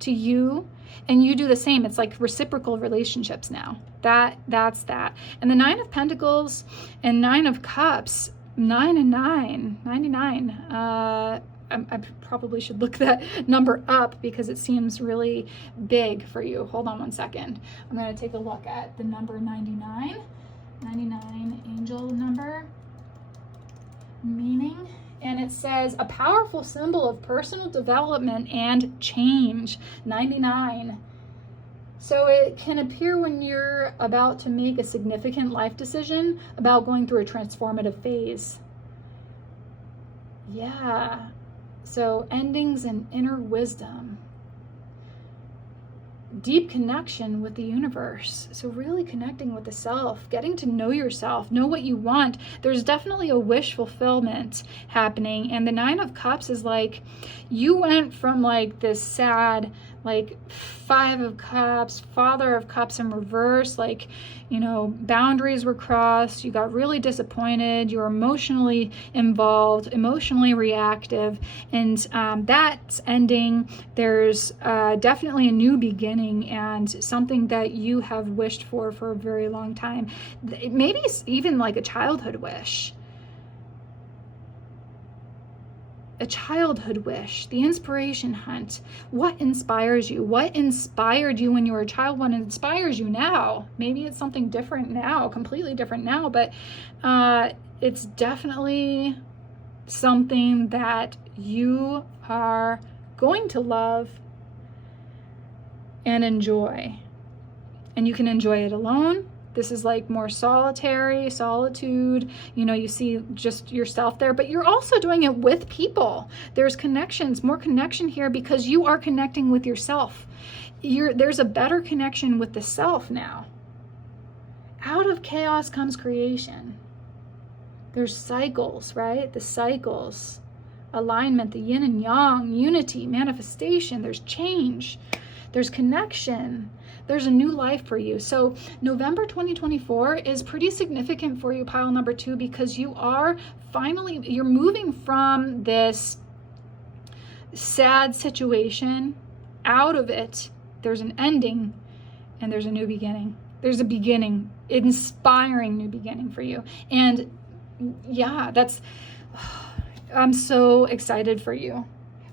to you, and you do the same. It's like reciprocal relationships now. That's that. And the 9 of Pentacles and 9 of Cups, 9 and 9, 99. I probably should look that number up because it seems really big for you. Hold on one second. I'm going to take a look at the number 99. 99, angel number, meaning. And it says, a powerful symbol of personal development and change, 99. So it can appear when you're about to make a significant life decision about going through a transformative phase. Yeah. So endings and inner wisdom. Deep connection with the universe. So really connecting with the self, getting to know yourself, know what you want. There's definitely a wish fulfillment happening. And the 9 of Cups is like, you went from like this sad, like 5 of Cups, Father of Cups in reverse, like, you know, boundaries were crossed, you got really disappointed, you were emotionally involved, emotionally reactive, and that's ending. There's definitely a new beginning and something that you have wished for a very long time. Maybe it's even like a childhood wish. A childhood wish, the inspiration hunt. What inspires you? What inspired you when you were a child? What inspires you now? Maybe it's something different now, completely different now, but it's definitely something that you are going to love and enjoy. And you can enjoy it alone. This is like more solitude, you know, you see just yourself there, but you're also doing it with people. There's connections, more connection here because you are connecting with yourself. There's a better connection with the self now. Out of chaos comes creation. There's cycles, right? The cycles, alignment, the yin and yang, unity, manifestation, there's change, there's connection. There's a new life for you. So November 2024 is pretty significant for you, pile number 2, because you are finally, you're moving from this sad situation out of it. There's an ending and there's a new beginning. There's a beginning, inspiring new beginning for you. And yeah, I'm so excited for you.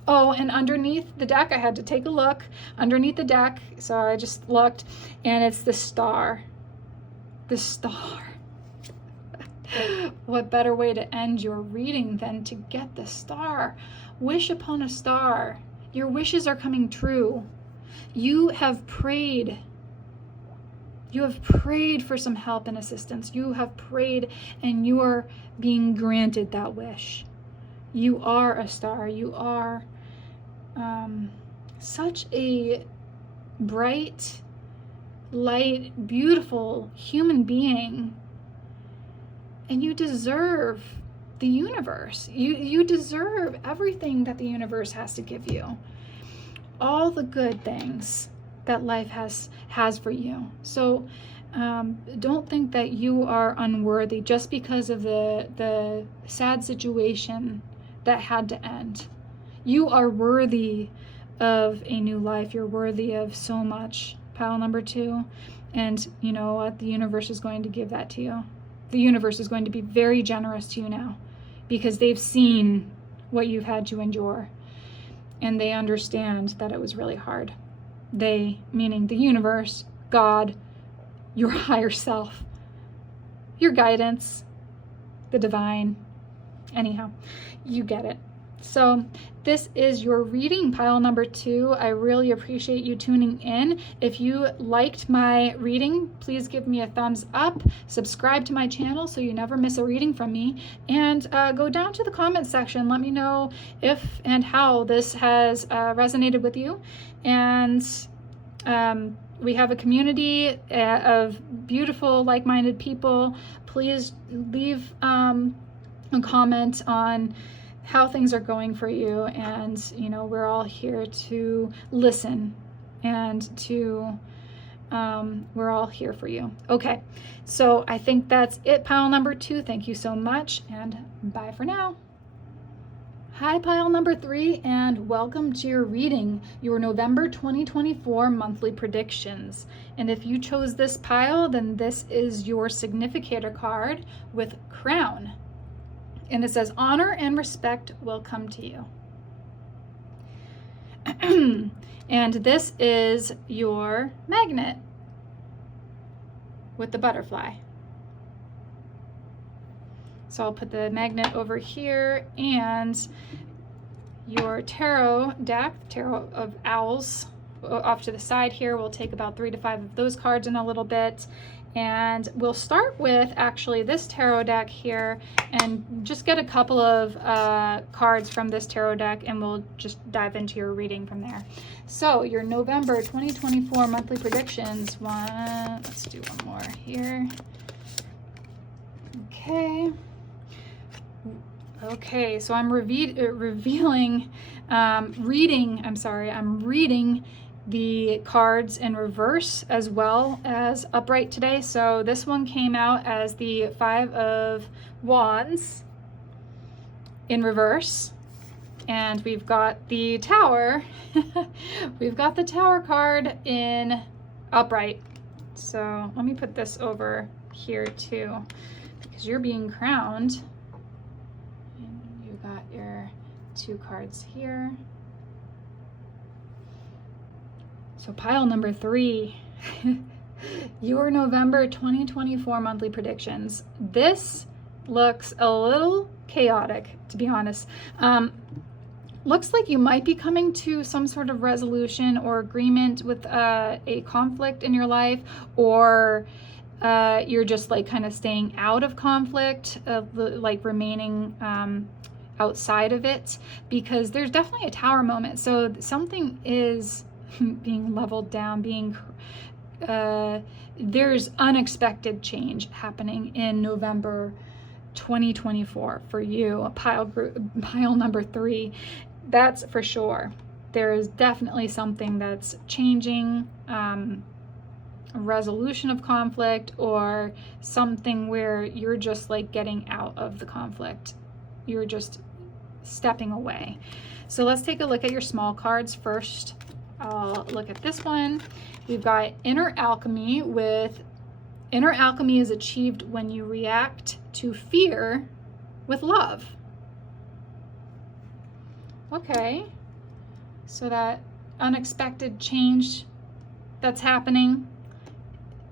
Oh, and underneath the deck, I had to take a look. Underneath the deck, so I just looked, and it's the star. The star. What better way to end your reading than to get the star? Wish upon a star. Your wishes are coming true. You have prayed. You have prayed for some help and assistance. You have prayed, and you are being granted that wish. You are a star. You are such a bright, light, beautiful human being, and you deserve the universe. You deserve everything that the universe has to give you, all the good things that life has for you. So don't think that you are unworthy just because of the sad situation that had to end. You are worthy of a new life. You're worthy of so much, pile number 2. And you know what? The universe is going to give that to you. The universe is going to be very generous to you now because they've seen what you've had to endure. And they understand that it was really hard. They, meaning the universe, God, your higher self, your guidance, the divine. Anyhow, you get it. So this is your reading, pile number 2. I really appreciate you tuning in. If you liked my reading, please give me a thumbs up, subscribe to my channel so you never miss a reading from me, and go down to the comment section. Let me know if and how this has resonated with you. And we have a community of beautiful, like-minded people. Please leave a comment on how things are going for you, and you know, we're all here to listen and to we're all here for you. Okay, so I think that's it, pile number 2. Thank you so much, and bye for now. Hi, pile number 3, and welcome to your reading, your November 2024 monthly predictions. And if you chose this pile, then this is your significator card with Crown. And it says, honor and respect will come to you. And this is your magnet with the butterfly. So I'll put the magnet over here, and your tarot deck, tarot of owls, off to the side here. We'll take about 3 to 5 of those cards in a little bit. And we'll start with actually this tarot deck here and just get a couple of cards from this tarot deck, and we'll just dive into your reading from there. So your November 2024 monthly predictions. Let's do one more here. Okay, so I'm reading the cards in reverse as well as upright today. So this one came out as the 5 of Wands in reverse. And we've got the Tower. We've got the Tower card in upright. So let me put this over here too, because you're being crowned. And you got your 2 cards here. So pile number 3, your November 2024 monthly predictions. This looks a little chaotic, to be honest. Looks like you might be coming to some sort of resolution or agreement with a conflict in your life, or you're just like kind of staying out of conflict, like remaining outside of it, because there's definitely a Tower moment. So something is being leveled down, there's unexpected change happening in November 2024 for you, pile number 3. That's for sure. There is definitely something that's changing, a resolution of conflict, or something where you're just like getting out of the conflict. You're just stepping away. So let's take a look at your small cards first. I'll look at this one. We've got Inner Alchemy. Inner Alchemy is achieved when you react to fear with love. Okay, so that unexpected change that's happening,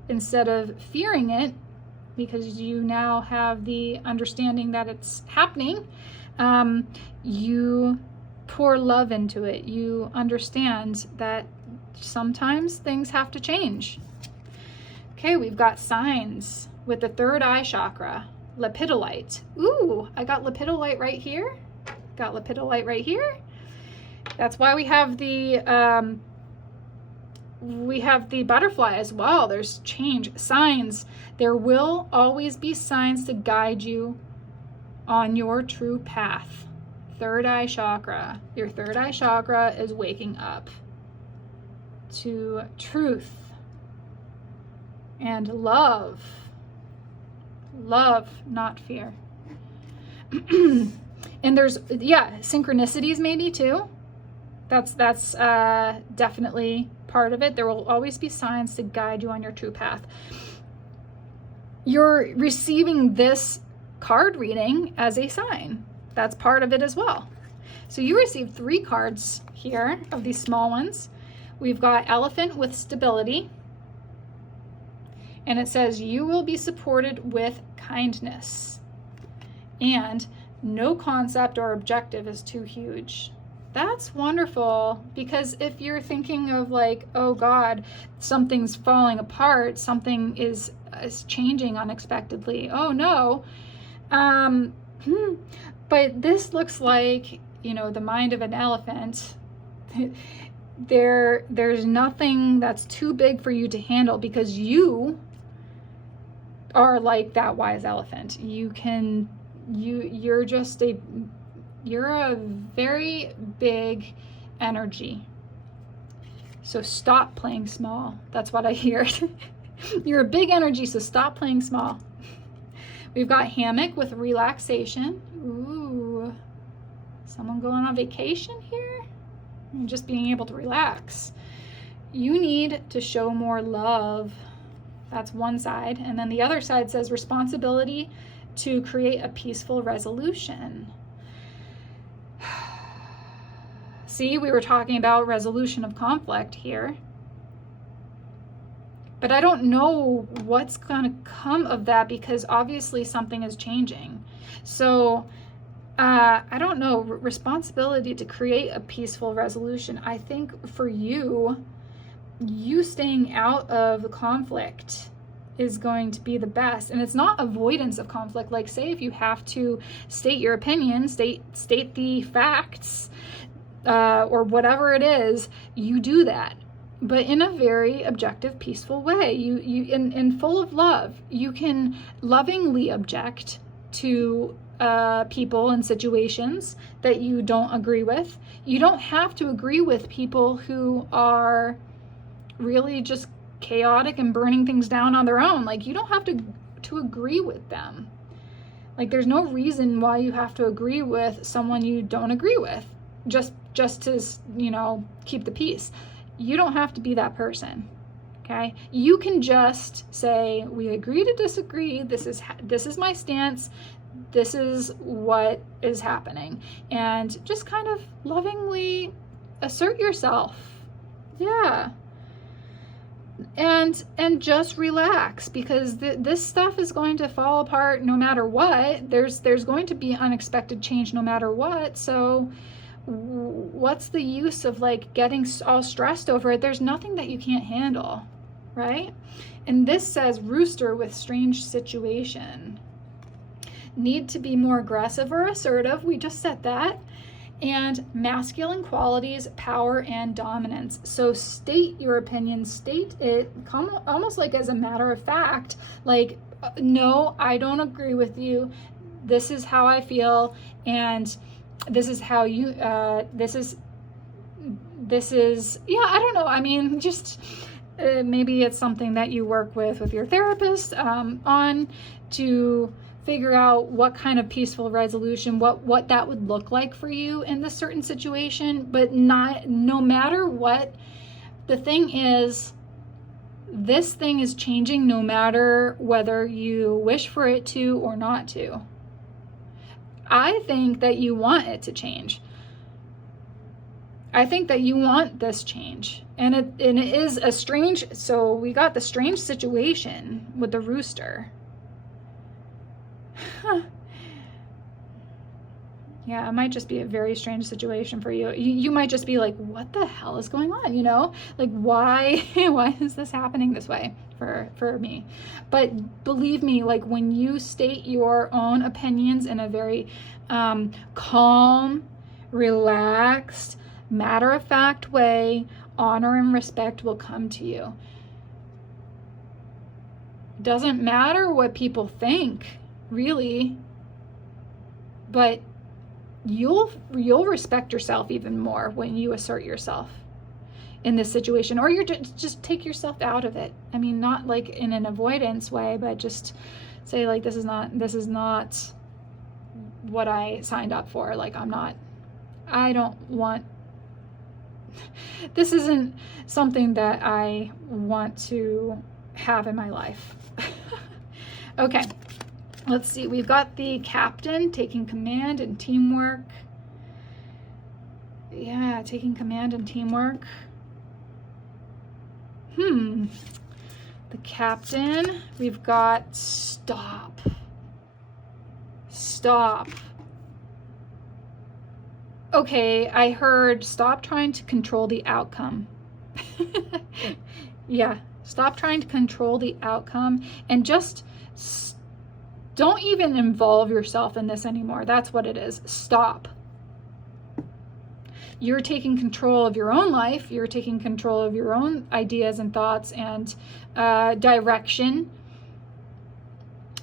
instead of fearing it, because you now have the understanding that it's happening, you pour love into it. You understand that sometimes things have to change. Okay, we've got signs with the 3rd eye chakra, lepidolite. Ooh, I got lepidolite right here. Got lepidolite right here. That's why we have the butterfly as well. There's change, signs. There will always be signs to guide you on your true path. 3rd eye chakra. Your 3rd eye chakra is waking up to truth and love. Love, not fear. And there's, synchronicities maybe too. That's definitely part of it. There will always be signs to guide you on your true path. You're receiving this card reading as a sign. That's part of it as well. So you received 3 cards here of these small ones. We've got Elephant with stability. And it says you will be supported with kindness. And no concept or objective is too huge. That's wonderful, because if you're thinking of like, oh God, something's falling apart, something is changing unexpectedly. Oh no. But this looks like, the mind of an elephant. There's nothing that's too big for you to handle, because you are like that wise elephant. You're a very big energy. So stop playing small. That's what I hear. You're a big energy, so stop playing small. We've got hammock with relaxation. Ooh, someone going on vacation here? And just being able to relax. You need to show more love. That's one side. And then the other side says responsibility to create a peaceful resolution. See, we were talking about resolution of conflict here. But I don't know what's going to come of that, because obviously something is changing. So I don't know, responsibility to create a peaceful resolution. I think for you staying out of the conflict is going to be the best. And it's not avoidance of conflict. Like, say if you have to state your opinion, state the facts, or whatever it is, you do that, but in a very objective, peaceful way. You in full of love. You can lovingly object to people and situations that you don't agree with. You don't have to agree with people who are really just chaotic and burning things down on their own. Like, you don't have to agree with them. Like, there's no reason why you have to agree with someone you don't agree with just to, you know, keep the peace. You don't have to be that person. Okay? You can just say, we agree to disagree. This is my stance. This is what is happening. And just kind of lovingly assert yourself. Yeah. And just relax, because this stuff is going to fall apart no matter what. There's going to be unexpected change no matter what. So what's the use of like getting all stressed over it? There's nothing that you can't handle, right? And this says rooster with strange situation. Need to be more aggressive or assertive. We just said that. And masculine qualities, power and dominance. So state your opinion, state it, come almost like as a matter of fact, like, no, I don't agree with you. This is how I feel. And this is how you, this is, yeah, I don't know. I mean, just maybe it's something that you work with your therapist on to figure out what kind of peaceful resolution, what that would look like for you in this certain situation. But no matter what, the thing is, this thing is changing no matter whether you wish for it to or not to. I think that you want it to change. I think that you want this change. And it is a strange, so we got the strange situation with the rooster. Huh. Yeah, it might just be a very strange situation for you. You might just be like, what the hell is going on? You know, like, why is this happening this way for me? But believe me, like, when you state your own opinions in a very calm, relaxed, matter-of-fact way, honor and respect will come to you. Doesn't matter what people think, really, but you'll respect yourself even more when you assert yourself in this situation, or you're just take yourself out of it. I mean, not like in an avoidance way, but just say, like, this is not what I signed up for. Like, I don't want, this isn't something that I want to have in my life. Okay. Let's see, we've got the captain taking command and teamwork. Yeah, taking command and teamwork. The captain, we've got stop. Stop. Okay, I heard stop trying to control the outcome. Yeah, stop trying to control the outcome and just don't even involve yourself in this anymore. That's what it is. Stop. You're taking control of your own life. You're taking control of your own ideas and thoughts and direction.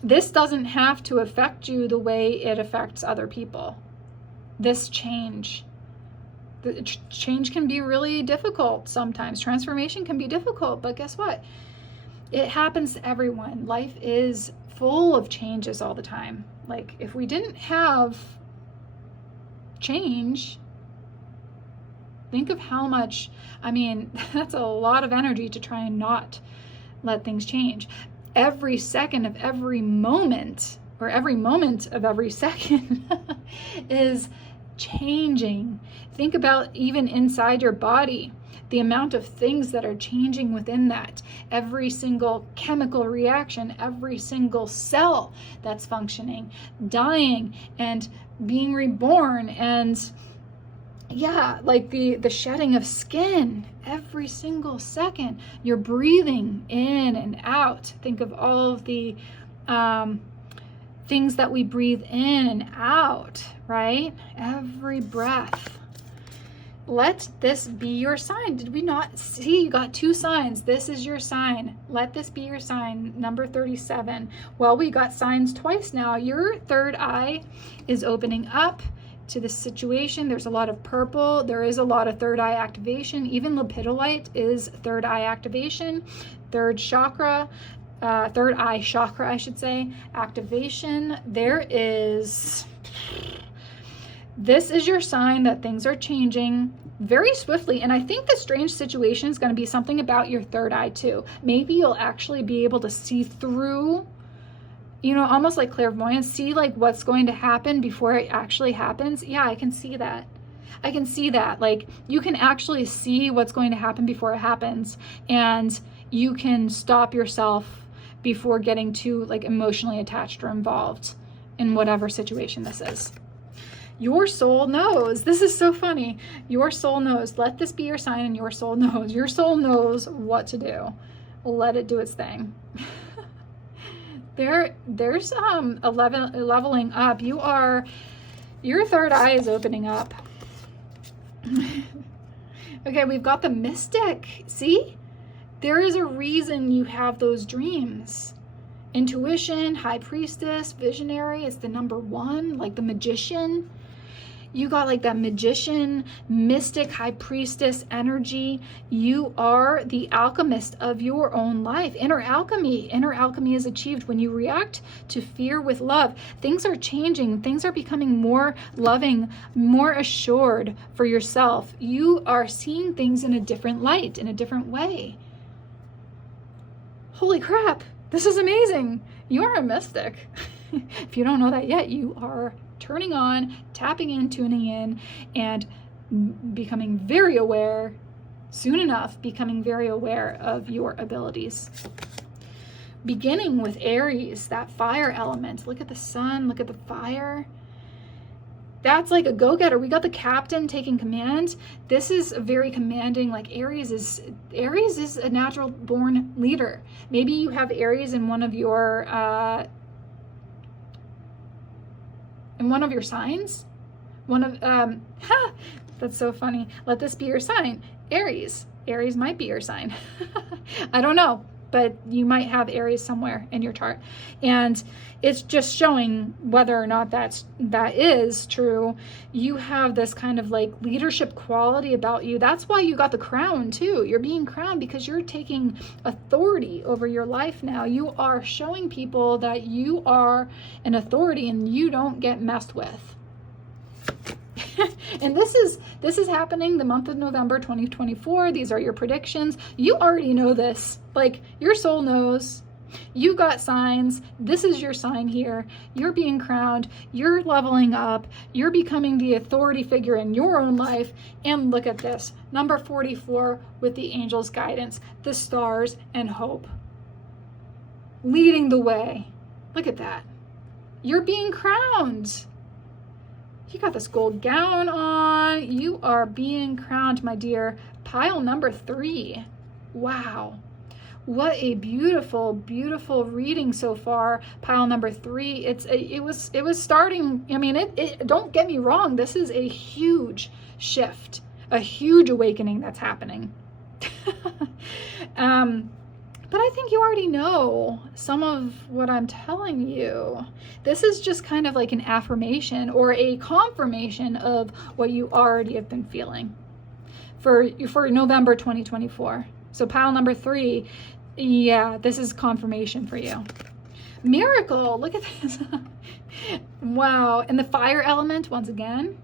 This doesn't have to affect you the way it affects other people. This change. The change can be really difficult sometimes. Transformation can be difficult, but guess what? It happens to everyone. Life is full of changes all the time. Like, if we didn't have change, think of how much, I mean, that's a lot of energy to try and not let things change. Every second of every moment, or every moment of every second is changing. Think about even inside your body, the amount of things that are changing within that. Every single chemical reaction, every single cell that's functioning, dying and being reborn, and yeah, like the shedding of skin every single second. You're breathing in and out. Think of all of the things that we breathe in and out, right? Every breath. Let this be your sign. Did we not see? You got 2 signs. This is your sign. Let this be your sign. Number 37. Well, we got signs twice now. Your third eye is opening up to the situation. There's a lot of purple. There is a lot of third eye activation. Even lepidolite is third eye activation. Third chakra, third eye chakra, I should say, activation. This is your sign that things are changing very swiftly. And I think the strange situation is going to be something about your third eye too. Maybe you'll actually be able to see through, you know, almost like clairvoyance, see like what's going to happen before it actually happens. Yeah, I can see that. I can see that. Like you can actually see what's going to happen before it happens, and you can stop yourself before getting too like emotionally attached or involved in whatever situation this is. Your soul knows. This is so funny. Your soul knows. Let this be your sign, and your soul knows. Your soul knows what to do. Let it do its thing. There's a leveling up. Your third eye is opening up. Okay, we've got the mystic. See? There is a reason you have those dreams. Intuition, high priestess, visionary, it's the number 1, like the magician. You got like that magician, mystic, high priestess energy. You are the alchemist of your own life. Inner alchemy is achieved when you react to fear with love. Things are changing. Things are becoming more loving, more assured for yourself. You are seeing things in a different light, in a different way. Holy crap, this is amazing. You are a mystic. If you don't know that yet, you are turning on, tapping in, tuning in, and becoming very aware, soon enough, becoming very aware of your abilities. Beginning with Aries, that fire element. Look at the sun, look at the fire. That's like a go-getter. We got the captain taking command. This is very commanding. Like Aries is a natural born leader. Maybe you have Aries in one of your signs. That's so funny. Let this be your sign. Aries might be your sign. I don't know, but you might have Aries somewhere in your chart, and it's just showing whether or not that is true. You have this kind of like leadership quality about you. That's why you got the crown too. You're being crowned because you're taking authority over your life now. You are showing people that you are an authority and you don't get messed with. And this is happening the month of November 2024. These are your predictions. You already know this. Like your soul knows. You got signs. This is your sign here. You're being crowned. You're leveling up. You're becoming the authority figure in your own life. And look at this. Number 44 with the angels' guidance, the stars, and hope. Leading the way. Look at that. You're being crowned. You got this gold gown on. You are being crowned, my dear. Pile number 3. Wow. What a beautiful, beautiful reading so far. Pile number 3. It was starting. I mean, it don't get me wrong. This is a huge shift, a huge awakening that's happening. But I think you already know some of what I'm telling you. This is just kind of like an affirmation or a confirmation of what you already have been feeling for November 2024. So pile number 3, yeah, this is confirmation for you. Miracle, look at this. Wow, and the fire element, once again,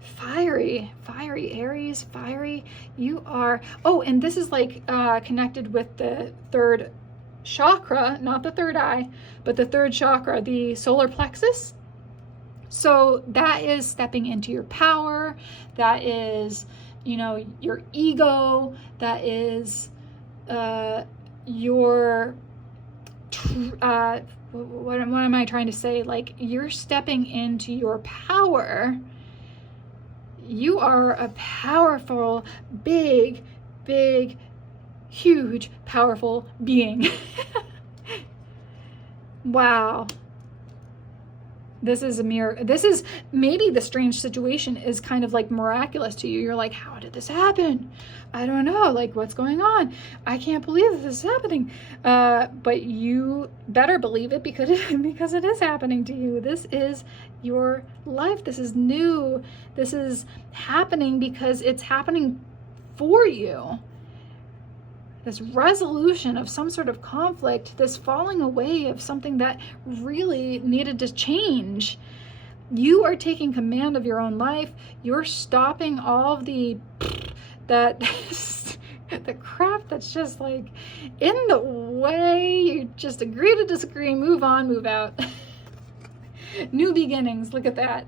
fiery, Aries, fiery. You are, oh, and this is like connected with the third chakra, not the third eye, but the third chakra, the solar plexus. So that is stepping into your power. That is, you know, your ego. That is your, what am I trying to say? Like you're stepping into your power. You are a powerful, big, huge, powerful being. Wow. This is a miracle. This is maybe the strange situation is kind of like miraculous to you. You're like, how did this happen? I don't know, like what's going on? I can't believe this is happening. But you better believe it because it is happening to you. This is your life. This is new. This is happening because it's happening for you. This resolution of some sort of conflict, this falling away of something that really needed to change. You are taking command of your own life. You're stopping all of the crap that's just like in the way. You just agree to disagree, move on, move out. New beginnings, look at that.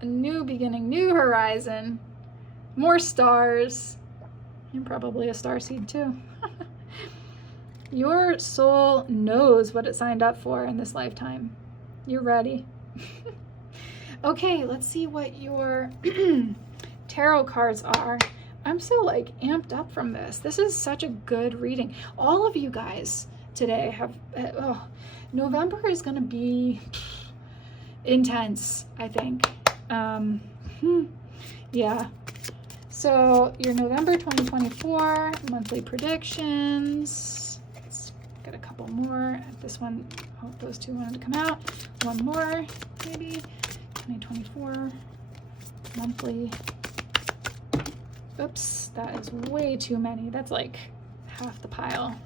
A new beginning, new horizon, more stars. You're probably a starseed too. Your soul knows what it signed up for in this lifetime. You're ready. Okay, let's see what your tarot cards are. I'm so like amped up from this. This is such a good reading. All of you guys today have, November is going to be intense, I think. Yeah. So your November 2024 monthly predictions. Let's get a couple more. This one, oh, those two wanted to come out. One more, maybe. 2024 monthly. Oops, that is way too many. That's like half the pile.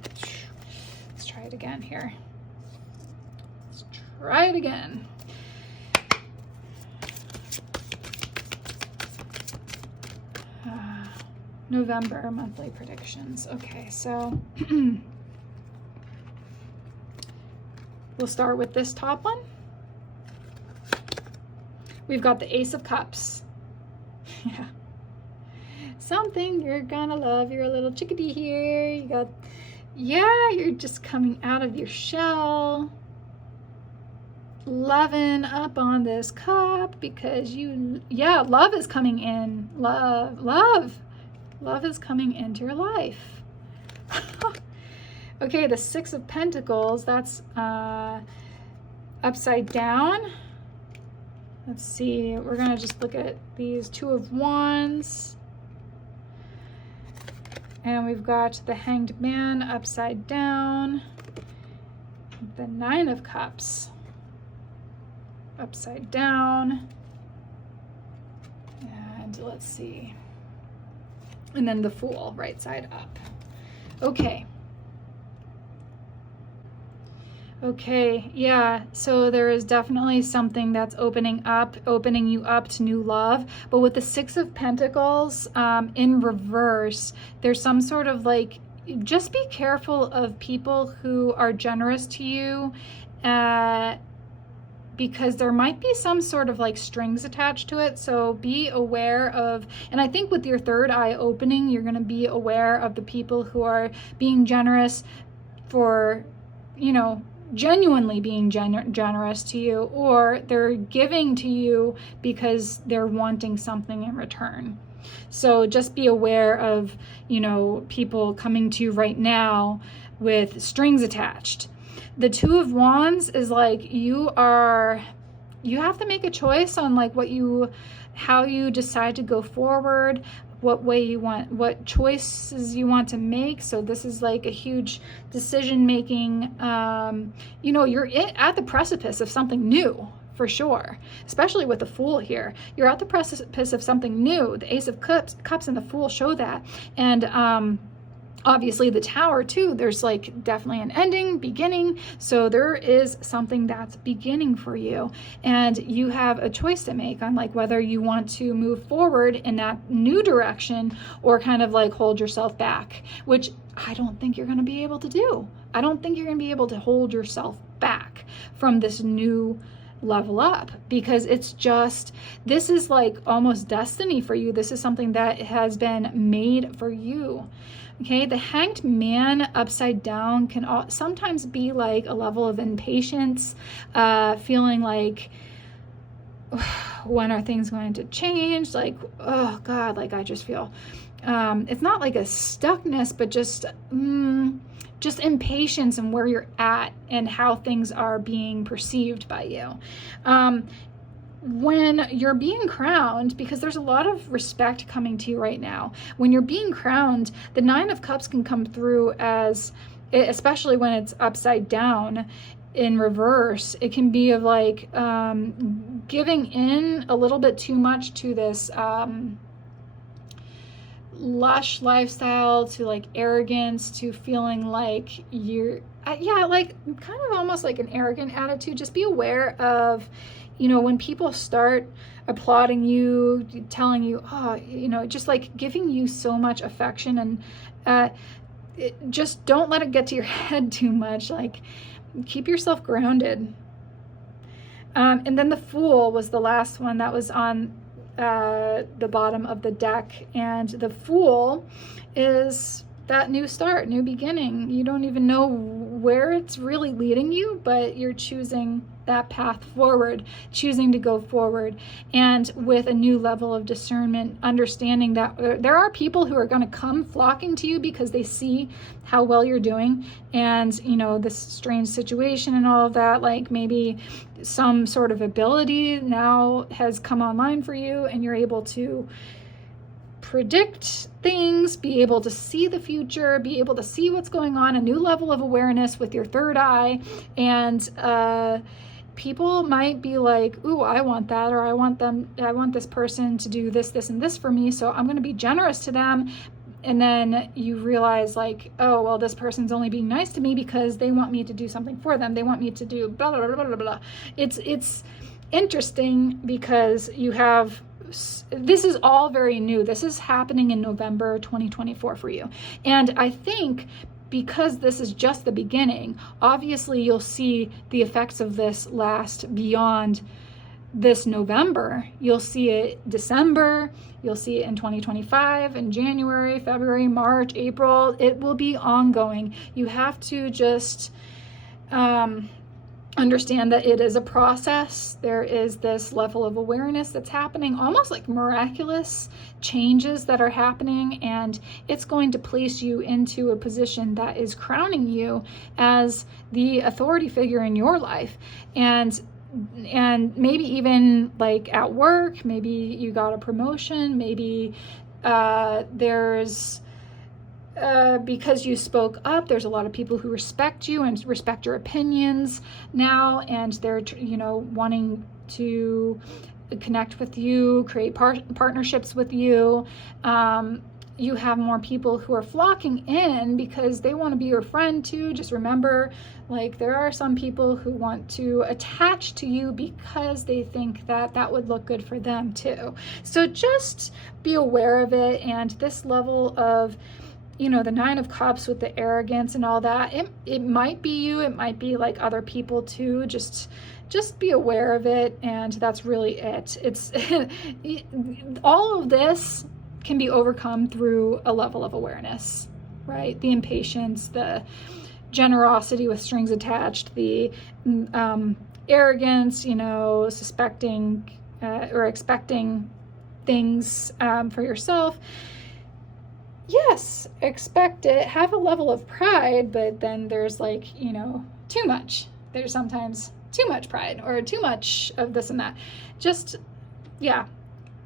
Let's try it again here. Let's try it again. November monthly predictions. Okay, so we'll start with this top one. We've got the Ace of Cups. Yeah. Something you're gonna love. You're a little chickadee here. You got, yeah, you're just coming out of your shell. Loving up on this cup because love is coming in. Love is coming into your life. Okay, the Six of Pentacles, that's upside down. Let's see, we're gonna just look at these Two of Wands. And we've got the Hanged Man upside down. The Nine of Cups upside down. And let's see. And then the Fool, right side up. Okay. Okay, yeah, so there is definitely something that's opening you up to new love. But with the Six of Pentacles in reverse, there's some sort of like, just be careful of people who are generous to you, because there might be some sort of like strings attached to it. So be aware of, and I think with your third eye opening, you're going to be aware of the people who are being generous for, you know, genuinely being generous to you, or they're giving to you because they're wanting something in return. So just be aware of, you know, people coming to you right now with strings attached. The Two of Wands is like you have to make a choice on like how you decide to go forward, what way you want, what choices you want to make. So this is like a huge decision making. You know, you're at the precipice of something new for sure, especially with the Fool here. You're at the precipice of something new. The Ace of Cups and the Fool show that. And obviously the Tower too, there's like definitely an ending, beginning. So there is something that's beginning for you, and you have a choice to make on like whether you want to move forward in that new direction or kind of like hold yourself back, which I don't think you're going to be able to do. I don't think you're going to be able to hold yourself back from this new level up, because it's just, this is like almost destiny for you. This is something that has been made for you. Okay, the Hanged Man upside down can sometimes be like a level of impatience, feeling like, when are things going to change? Like, oh God, like I just feel, it's not like a stuckness, but just just impatience and where you're at and how things are being perceived by you. When you're being crowned, because there's a lot of respect coming to you right now, when you're being crowned, the Nine of Cups can come through as, especially when it's upside down in reverse, it can be of like giving in a little bit too much to this lush lifestyle, to like arrogance, to feeling like you're, yeah, like kind of almost like an arrogant attitude. Just be aware of, you know, when people start applauding you, telling you, oh, you know, just like giving you so much affection, and just don't let it get to your head too much. Like, keep yourself grounded. And then the Fool was the last one that was on the bottom of the deck, and the Fool is that new start, new beginning. You don't even know where it's really leading you, but you're choosing that path forward, choosing to go forward, and with a new level of discernment, understanding that there are people who are going to come flocking to you because they see how well you're doing, and you know, this strange situation and all of that, like maybe some sort of ability now has come online for you, and you're able to predict things, be able to see the future, be able to see what's going on, a new level of awareness with your third eye. And people might be like, ooh, I want that, or I want this person to do this, this, and this for me, so I'm going to be generous to them. And then you realize like, oh, well, this person's only being nice to me because they want me to do something for them. They want me to do blah, blah, blah, blah, blah. It's interesting because you have, this is all very new. This is happening in November 2024 for you. And I think because this is just the beginning, obviously you'll see the effects of this last beyond this November. You'll see it December, you'll see it in 2025, in January, February, March, April. It will be ongoing. You have to just understand that it is a process. There is this level of awareness that's happening, almost like miraculous changes that are happening, and it's going to place you into a position that is crowning you as the authority figure in your life. And maybe even like at work, maybe you got a promotion, maybe there's because you spoke up, there's a lot of people who respect you and respect your opinions now, and they're, you know, wanting to connect with you, create partnerships with you. You have more people who are flocking in because they want to be your friend too. Just remember, like, there are some people who want to attach to you because they think that that would look good for them too. So just be aware of it. And this level of, you know, the Nine of Cups with the arrogance and all that, it might be you, it might be like other people too. Just be aware of it, and that's really it. It's all of this can be overcome through a level of awareness, right? The impatience, the generosity with strings attached, the arrogance, you know, suspecting or expecting things for yourself. Yes, expect it, have a level of pride, but then there's like, you know, too much. There's sometimes too much pride or too much of this and that. Just, yeah,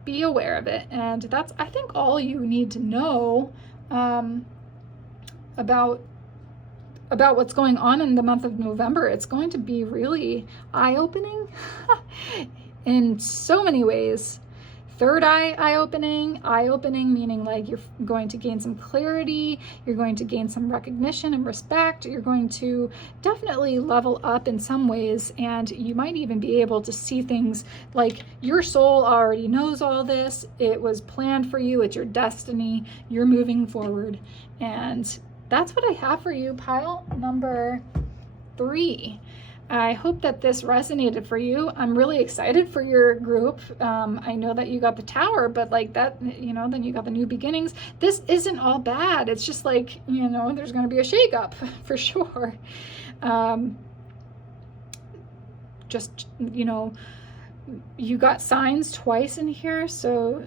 be aware of it. And that's, I think, all you need to know about what's going on in the month of November. It's going to be really eye-opening in so many ways. Third eye eye-opening meaning like you're going to gain some clarity, you're going to gain some recognition and respect, you're going to definitely level up in some ways, and you might even be able to see things like your soul already knows all this, it was planned for you, it's your destiny, you're moving forward. And that's what I have for you, pile number 3. I hope that this resonated for you. I'm really excited for your group. I know that you got the Tower, but like that, you know, then you got the New Beginnings. This isn't all bad. It's just like, you know, there's going to be a shakeup for sure. Just, you know, you got signs twice in here, so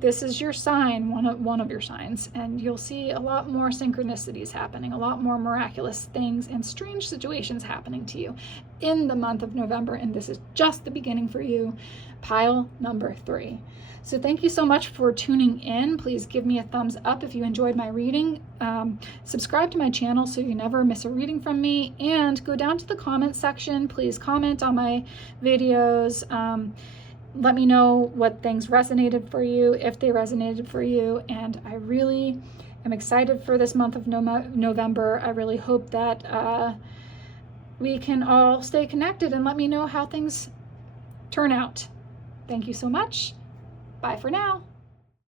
this is your sign, one of your signs, and you'll see a lot more synchronicities happening, a lot more miraculous things and strange situations happening to you in the month of November, and this is just the beginning for you. Pile number 3. So thank you so much for tuning in. Please give me a thumbs up if you enjoyed my reading. Subscribe to my channel so you never miss a reading from me, and go down to the comment section. Please comment on my videos. Let me know what things resonated for you, if they resonated for you, and I really am excited for this month of November. I really hope that we can all stay connected, and let me know how things turn out. Thank you so much. Bye for now.